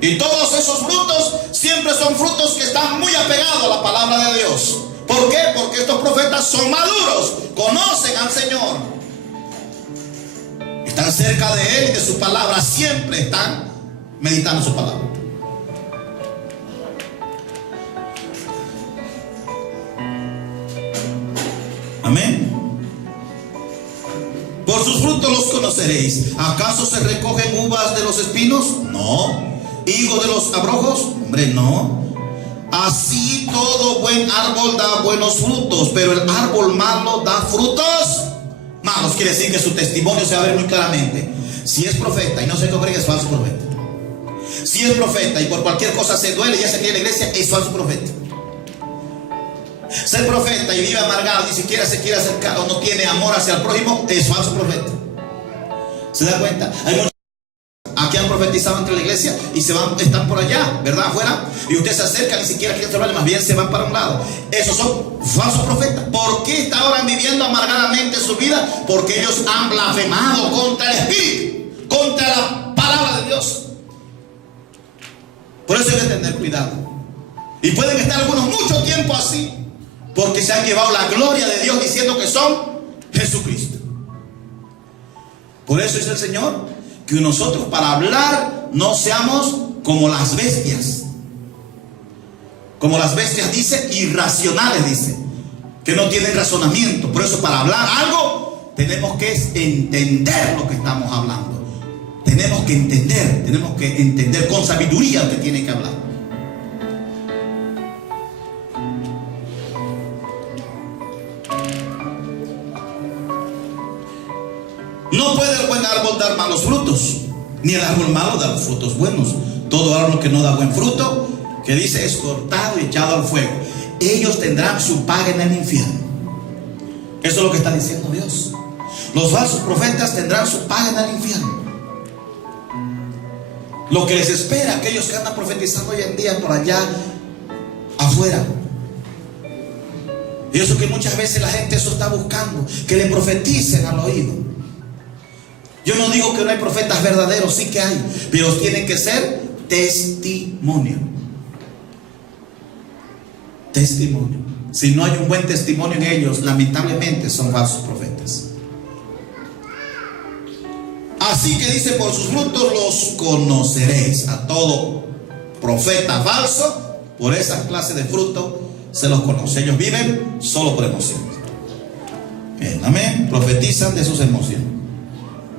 Y todos esos frutos siempre son frutos que están muy apegados a la palabra de Dios. ¿Por qué? Porque estos profetas son maduros, conocen al Señor, están cerca de Él y de su palabra, siempre están meditando su palabra. Amén. Por sus frutos los conoceréis. ¿Acaso se recogen uvas de los espinos? No. ¿Higos de los abrojos? Hombre, no. Así todo buen árbol da buenos frutos, pero el árbol malo da frutos malos. Quiere decir que su testimonio se va a ver muy claramente. Si es profeta y no se congrega, es falso profeta. Si es profeta y por cualquier cosa se duele y ya se quiere la iglesia, es falso profeta. Ser profeta y vive amargado, ni siquiera se quiere acercar o no tiene amor hacia el prójimo, es falso profeta. ¿Se da cuenta? Hay muchos aquí han profetizado entre la iglesia y se van, están por allá, ¿verdad? Afuera, y usted se acerca, ni siquiera quiere hablarle, más bien se van para un lado. Esos son falsos profetas. ¿Por qué está ahora viviendo amargadamente su vida? Porque ellos han blasfemado contra el Espíritu, contra la palabra de Dios. Por eso hay que tener cuidado. Y pueden estar algunos mucho tiempo así, porque se han llevado la gloria de Dios diciendo que son Jesucristo. Por eso dice el Señor que nosotros para hablar no seamos como las bestias. Como las bestias, dice, irracionales, dice, que no tienen razonamiento. Por eso para hablar algo tenemos que entender lo que estamos hablando. Tenemos que entender con sabiduría lo que tiene que hablar. No puede el buen árbol dar malos frutos, ni el árbol malo dar frutos buenos. Todo árbol que no da buen fruto, que dice, es cortado y echado al fuego. Ellos tendrán su paga en el infierno. Eso es lo que está diciendo Dios. Los falsos profetas tendrán su paga en el infierno. Lo que les espera a aquellos que andan profetizando hoy en día por allá afuera. Y eso que muchas veces la gente eso está buscando, que le profeticen al oído. Yo no digo que no hay profetas verdaderos, sí que hay, pero tienen que ser testimonio. testimonio. Si no hay un buen testimonio en ellos, lamentablemente son falsos profetas. Así que dice, por sus frutos los conoceréis. A todo profeta falso, por esa clase de fruto se los conoce. Ellos viven solo por emociones. Amén. Profetizan de sus emociones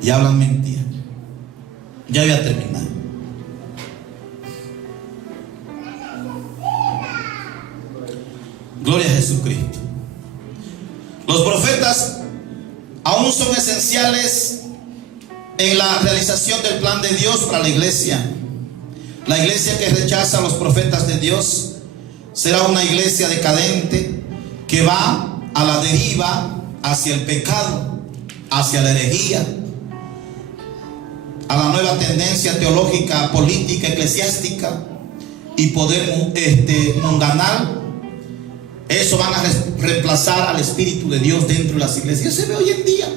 y hablan mentira. Ya voy a terminar. Gloria a Jesucristo. Los profetas aún son esenciales en la realización del plan de Dios para la iglesia. La iglesia que rechaza a los profetas de Dios será una iglesia decadente que va a la deriva hacia el pecado, hacia la herejía, a la nueva tendencia teológica, política, eclesiástica y poder mundanal. Eso van a reemplazar al Espíritu de Dios dentro de las iglesias. Eso se ve hoy en día.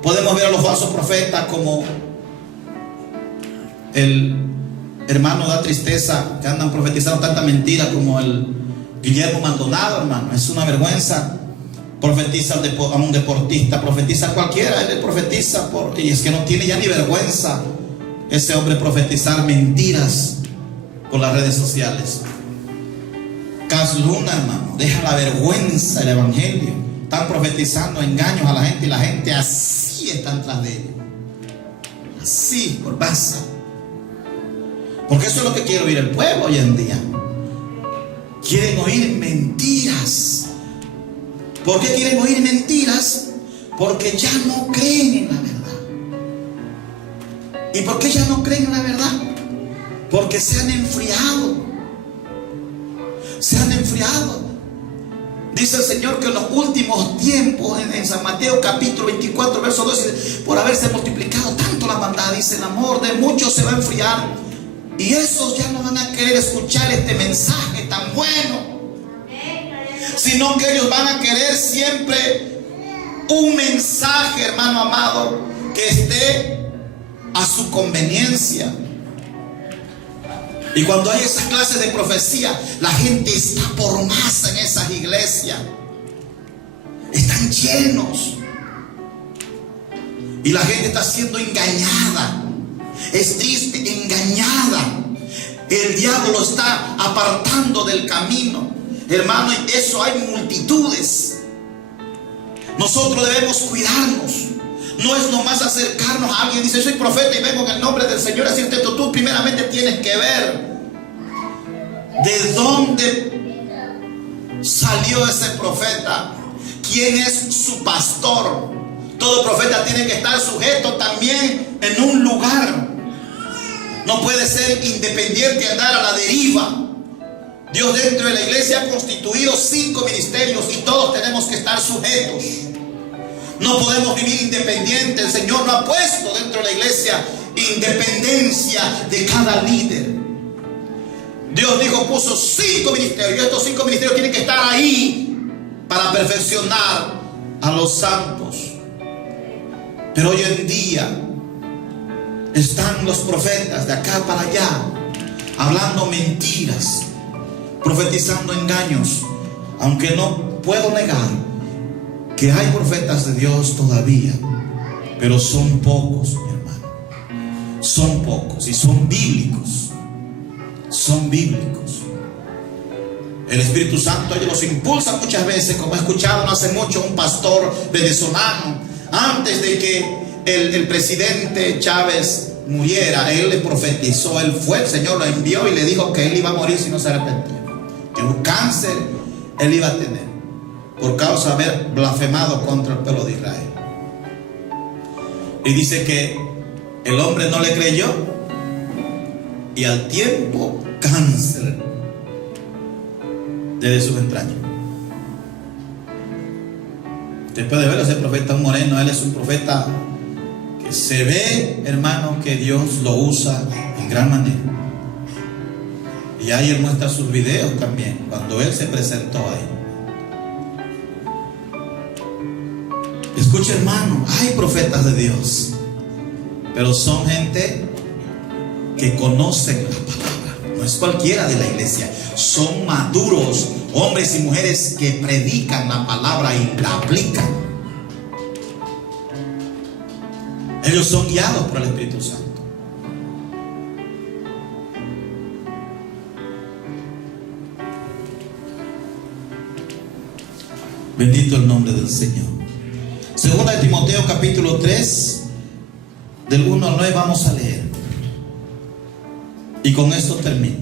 Podemos ver a los falsos profetas como el hermano, da tristeza que andan profetizando tanta mentira, como el Guillermo Maldonado, hermano. Es una vergüenza. Profetiza a un deportista, profetiza a cualquiera. Él profetiza y es que no tiene ya ni vergüenza ese hombre profetizar mentiras por las redes sociales. Cas Luna, hermano, deja la vergüenza del evangelio. Están profetizando engaños a la gente y la gente así está tras de ellos. Así, por base. Porque eso es lo que quiere oír el pueblo hoy en día. Quieren oír mentiras. ¿Por qué quieren oír mentiras? Porque ya no creen en la verdad. ¿Y por qué ya no creen en la verdad? Porque se han enfriado. Se han enfriado. Dice el Señor que en los últimos tiempos, en San Mateo capítulo 24 verso 12, por haberse multiplicado tanto la maldad, dice, el amor de muchos se va a enfriar, y esos ya no van a querer escuchar este mensaje tan bueno, sino que ellos van a querer siempre un mensaje, hermano amado, que esté a su conveniencia. Y cuando hay esas clases de profecía, la gente está por masa en esas iglesias. Están llenos. Y la gente está siendo engañada. Es triste, engañada. El diablo está apartando del camino. Hermano, y eso hay multitudes. Nosotros debemos cuidarnos. No es nomás acercarnos a alguien y dice, soy profeta y vengo en el nombre del Señor a decirte esto. Tú primeramente tienes que ver de dónde salió ese profeta, quién es su pastor. Todo profeta tiene que estar sujeto también en un lugar. No puede ser independiente y andar a la deriva. Dios dentro de la iglesia ha constituido 5 ministerios y todos tenemos que estar sujetos. No podemos vivir independientes. El Señor no ha puesto dentro de la iglesia independencia de cada líder. Dios dijo, puso 5 ministerios. Y estos 5 ministerios tienen que estar ahí para perfeccionar a los santos. Pero hoy en día están los profetas de acá para allá, hablando mentiras, profetizando engaños. Aunque no puedo negar que hay profetas de Dios todavía, pero son pocos, mi hermano. Son pocos y son bíblicos. Son bíblicos. El Espíritu Santo ellos los impulsa muchas veces, como he escuchado no hace mucho un pastor venezolano, antes de que el presidente Chávez muriera, él le profetizó, él fue, el Señor lo envió y le dijo que él iba a morir si no se arrepentía, que un cáncer él iba a tener por causa de haber blasfemado contra el pueblo de Israel. Y dice que el hombre no le creyó y al tiempo cáncer desde sus entrañas. Después de ver a ese profeta moreno, él es un profeta que se ve, hermano, que Dios lo usa en gran manera. Y ahí él muestra sus videos también, cuando él se presentó ahí. Escucha, hermano, hay profetas de Dios, pero son gente que conocen la palabra. No es cualquiera de la iglesia. Son maduros, hombres y mujeres que predican la palabra y la aplican. Ellos son guiados por el Espíritu Santo. Bendito el nombre del Señor. Segunda de Timoteo capítulo 3, del 1 al 9 vamos a leer. Y con esto termino.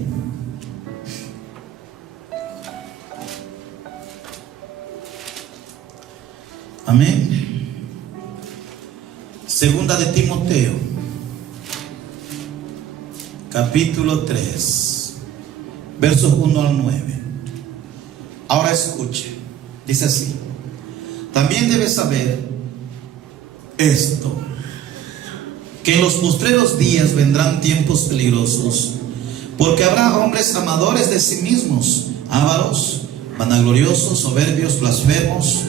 Amén. Segunda de Timoteo capítulo 3, versos 1 al 9. Ahora escuche. Dice así: también debes saber esto, que en los postreros días vendrán tiempos peligrosos, porque habrá hombres amadores de sí mismos, ávaros, vanagloriosos, soberbios, blasfemos,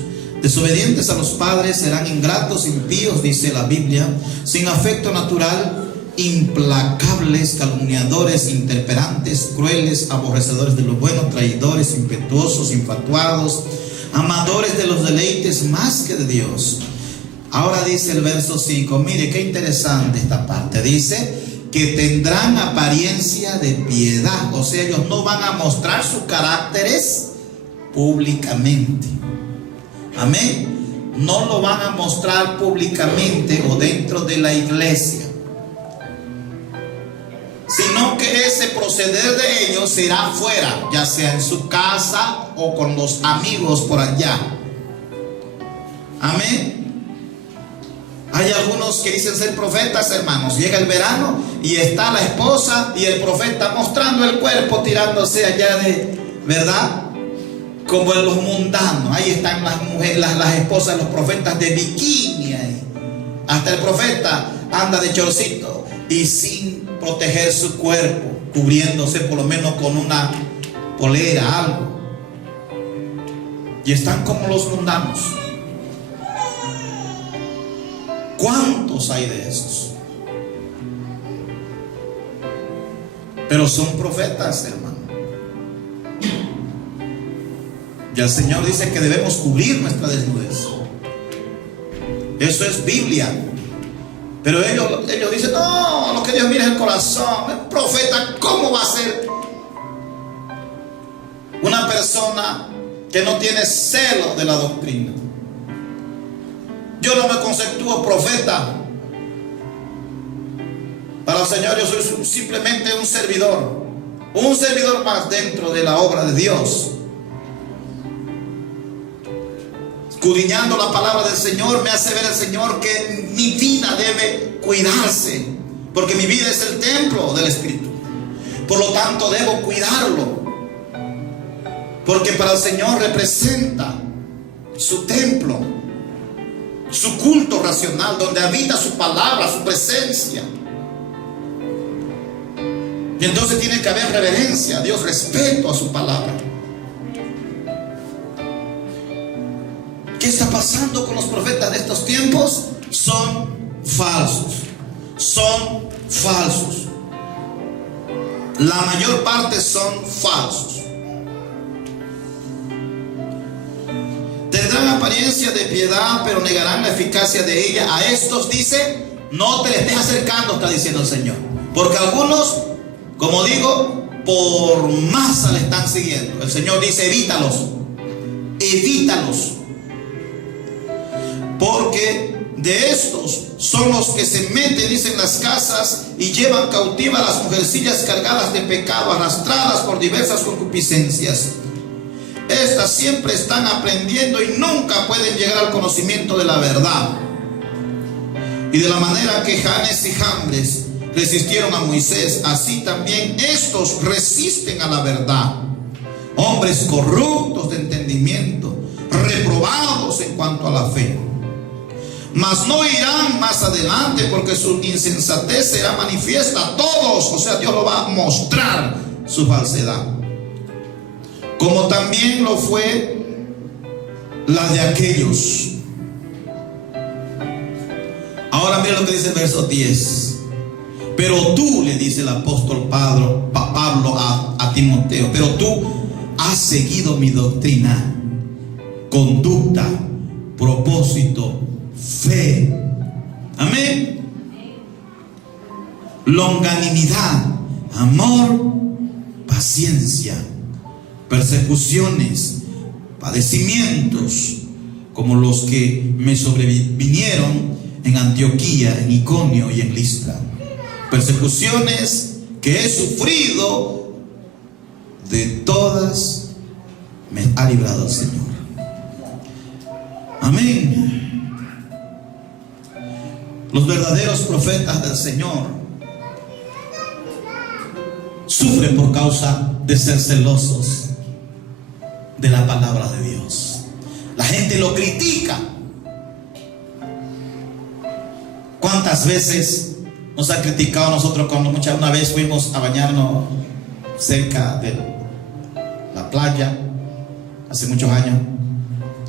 desobedientes a los padres, serán ingratos, impíos, dice la Biblia, sin afecto natural, implacables, calumniadores, intemperantes, crueles, aborrecedores de lo bueno, traidores, impetuosos, infatuados, amadores de los deleites más que de Dios. Ahora dice el verso 5, mire qué interesante esta parte. Dice que tendrán apariencia de piedad, o sea, ellos no van a mostrar sus caracteres públicamente. Amén. No lo van a mostrar públicamente o dentro de la iglesia, sino que ese proceder de ellos será fuera, ya sea en su casa o con los amigos por allá. Amén. Hay algunos que dicen ser profetas, hermanos. Llega el verano y está la esposa y el profeta mostrando el cuerpo, tirándose allá de, ¿verdad? Como en los mundanos. Ahí están las mujeres, las esposas, los profetas de bikini ahí. Hasta el profeta anda de chorcito y sin proteger su cuerpo, cubriéndose por lo menos con una polera, algo. Y están como los mundanos. ¿Cuántos hay de esos? Pero son profetas, hermano. Y el Señor dice que debemos cubrir nuestra desnudez. Eso es Biblia. Pero ellos dicen, no, lo que Dios mira es el corazón. El profeta, ¿cómo va a ser una persona que no tiene celo de la doctrina? Yo no me conceptúo profeta. Para el Señor yo soy simplemente un servidor más dentro de la obra de Dios. Escudriñando la palabra del Señor me hace ver el Señor que mi vida debe cuidarse, porque mi vida es el templo del Espíritu. Por lo tanto debo cuidarlo, porque para el Señor representa su templo, su culto racional, donde habita su palabra, su presencia. Y entonces tiene que haber reverencia a Dios, respeto a su palabra. ¿Qué está pasando con los profetas de estos tiempos? Son falsos. Son falsos. La mayor parte son falsos. Tendrán apariencia de piedad, pero negarán la eficacia de ella. A estos dice, no te les estés acercando, está diciendo el Señor. Porque algunos, como digo, por masa le están siguiendo. El Señor dice, evítalos. Evítalos. Porque de estos son los que se meten, dicen, en las casas y llevan cautivas a las mujercillas cargadas de pecado, arrastradas por diversas concupiscencias. Estas siempre están aprendiendo y nunca pueden llegar al conocimiento de la verdad. Y de la manera que Janes y Jambres resistieron a Moisés, así también estos resisten a la verdad. Hombres corruptos de entendimiento, reprobados en cuanto a la fe. Mas no irán más adelante, porque su insensatez será manifiesta a todos. O sea, Dios lo va a mostrar su falsedad, como también lo fue la de aquellos. Ahora mira lo que dice el verso 10. Pero tú, le dice el apóstol Pablo a Timoteo, pero tú has seguido mi doctrina, conducta, propósito, fe. Amén. Longanimidad, amor, paciencia, persecuciones, padecimientos, como los que me sobrevinieron en Antioquía, en Iconio y en Listra. Persecuciones que he sufrido, de todas me ha librado el Señor. Amén. Los verdaderos profetas del Señor sufren por causa de ser celosos de la palabra de Dios. La gente lo critica. ¿Cuántas veces nos ha criticado a nosotros cuando una vez fuimos a bañarnos cerca de la playa, hace muchos años?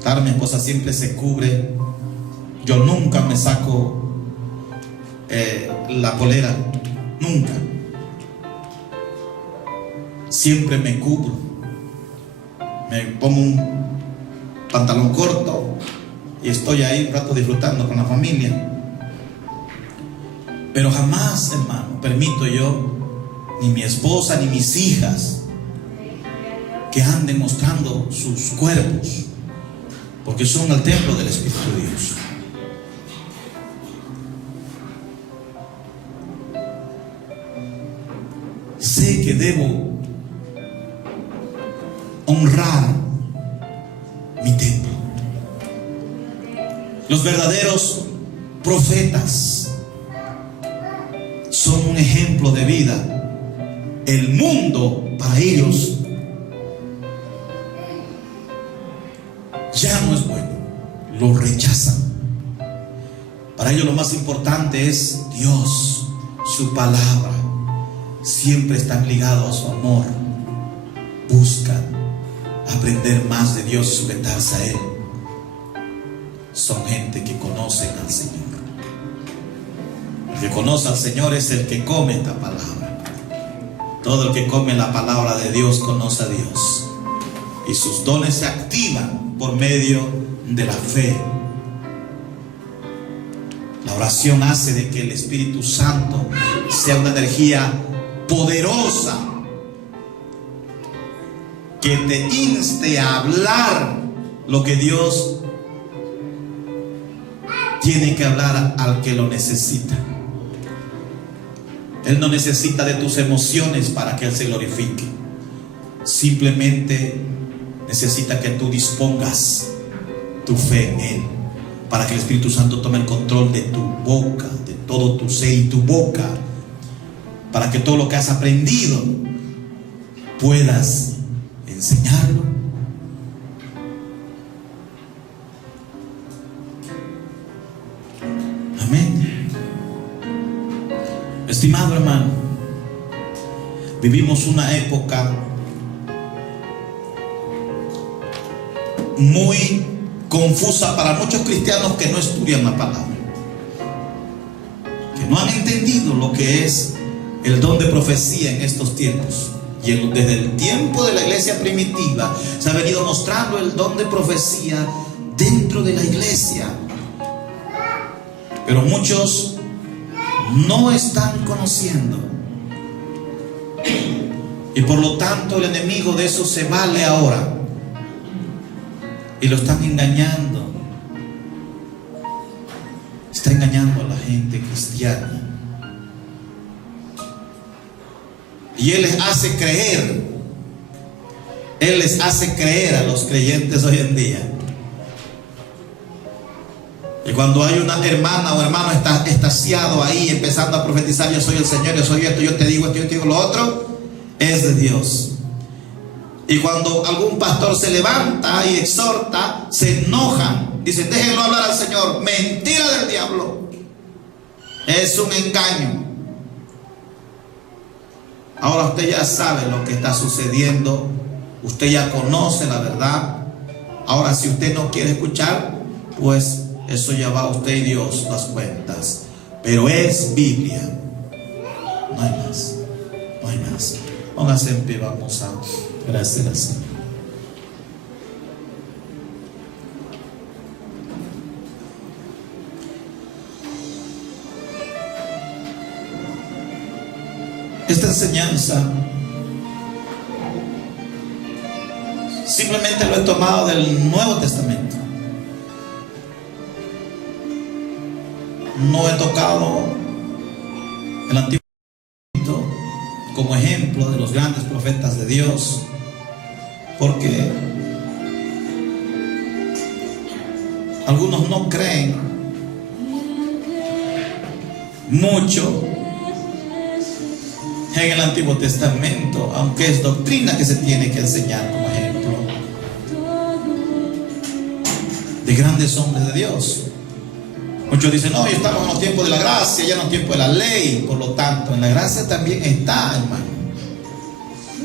Claro, mi esposa siempre se cubre. Yo nunca me saco la polera, nunca. Siempre me cubro. Me pongo un pantalón corto y estoy ahí un rato disfrutando con la familia. Pero jamás, hermano, permito yo, ni mi esposa ni mis hijas, que anden mostrando sus cuerpos, porque son el templo del Espíritu de Dios. Sé que debo honrar mi templo. Los verdaderos profetas son un ejemplo de vida. El mundo para ellos ya no es bueno, lo rechazan. Para ellos lo más importante es Dios, su palabra. Siempre están ligados a su amor. Buscan aprender más de Dios y sujetarse a Él. Son gente que conocen al Señor. El que conoce al Señor es el que come esta palabra. Todo el que come la palabra de Dios conoce a Dios. Y sus dones se activan por medio de la fe. La oración hace de que el Espíritu Santo sea una energía poderosa que te inste a hablar lo que Dios tiene que hablar al que lo necesita. Él no necesita de tus emociones para que Él se glorifique. Simplemente necesita que tú dispongas tu fe en Él, para que el Espíritu Santo tome el control de tu boca, de todo tu ser y tu boca, para que todo lo que has aprendido puedas enseñarlo. Amén. Estimado hermano, vivimos una época muy confusa para muchos cristianos que no estudian la palabra, que no han entendido lo que es el don de profecía en estos tiempos. Y desde el tiempo de la iglesia primitiva se ha venido mostrando el don de profecía dentro de la iglesia, pero muchos no están conociendo, y por lo tanto el enemigo de eso se vale ahora y lo están engañando. Está engañando a la gente cristiana. Y Él les hace creer a los creyentes hoy en día. Y cuando hay una hermana o hermano está extasiado ahí, empezando a profetizar: yo soy el Señor, yo soy esto, yo te digo esto, yo te digo lo otro, es de Dios. Y cuando algún pastor se levanta y exhorta, se enojan, dicen: déjenlo hablar al Señor. Mentira del diablo, es un engaño. Ahora usted ya sabe lo que está sucediendo, usted ya conoce la verdad. Ahora, si usted no quiere escuchar, pues eso ya va usted y Dios las cuentas. Pero es Biblia. No hay más. No hay más. Póngase en pie, vamos a agradecer al Señor. Esta enseñanza simplemente lo he tomado del Nuevo Testamento. No he tocado el Antiguo Testamento como ejemplo de los grandes profetas de Dios, porque algunos no creen mucho en el Antiguo Testamento, aunque es doctrina que se tiene que enseñar como ejemplo de grandes hombres de Dios. Muchos dicen, no, ya estamos en los tiempos de la gracia, ya en los tiempos de la ley. Por lo tanto, en la gracia también está, hermano,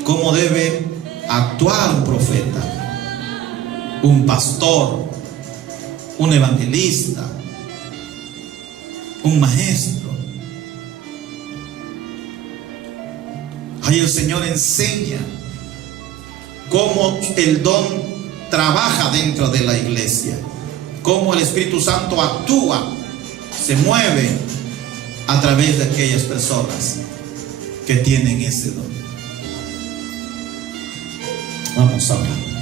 cómo debe actuar un profeta, un pastor, un evangelista, un maestro. Ahí el Señor enseña cómo el don trabaja dentro de la iglesia, cómo el Espíritu Santo actúa, se mueve a través de aquellas personas que tienen ese don. Vamos a hablar.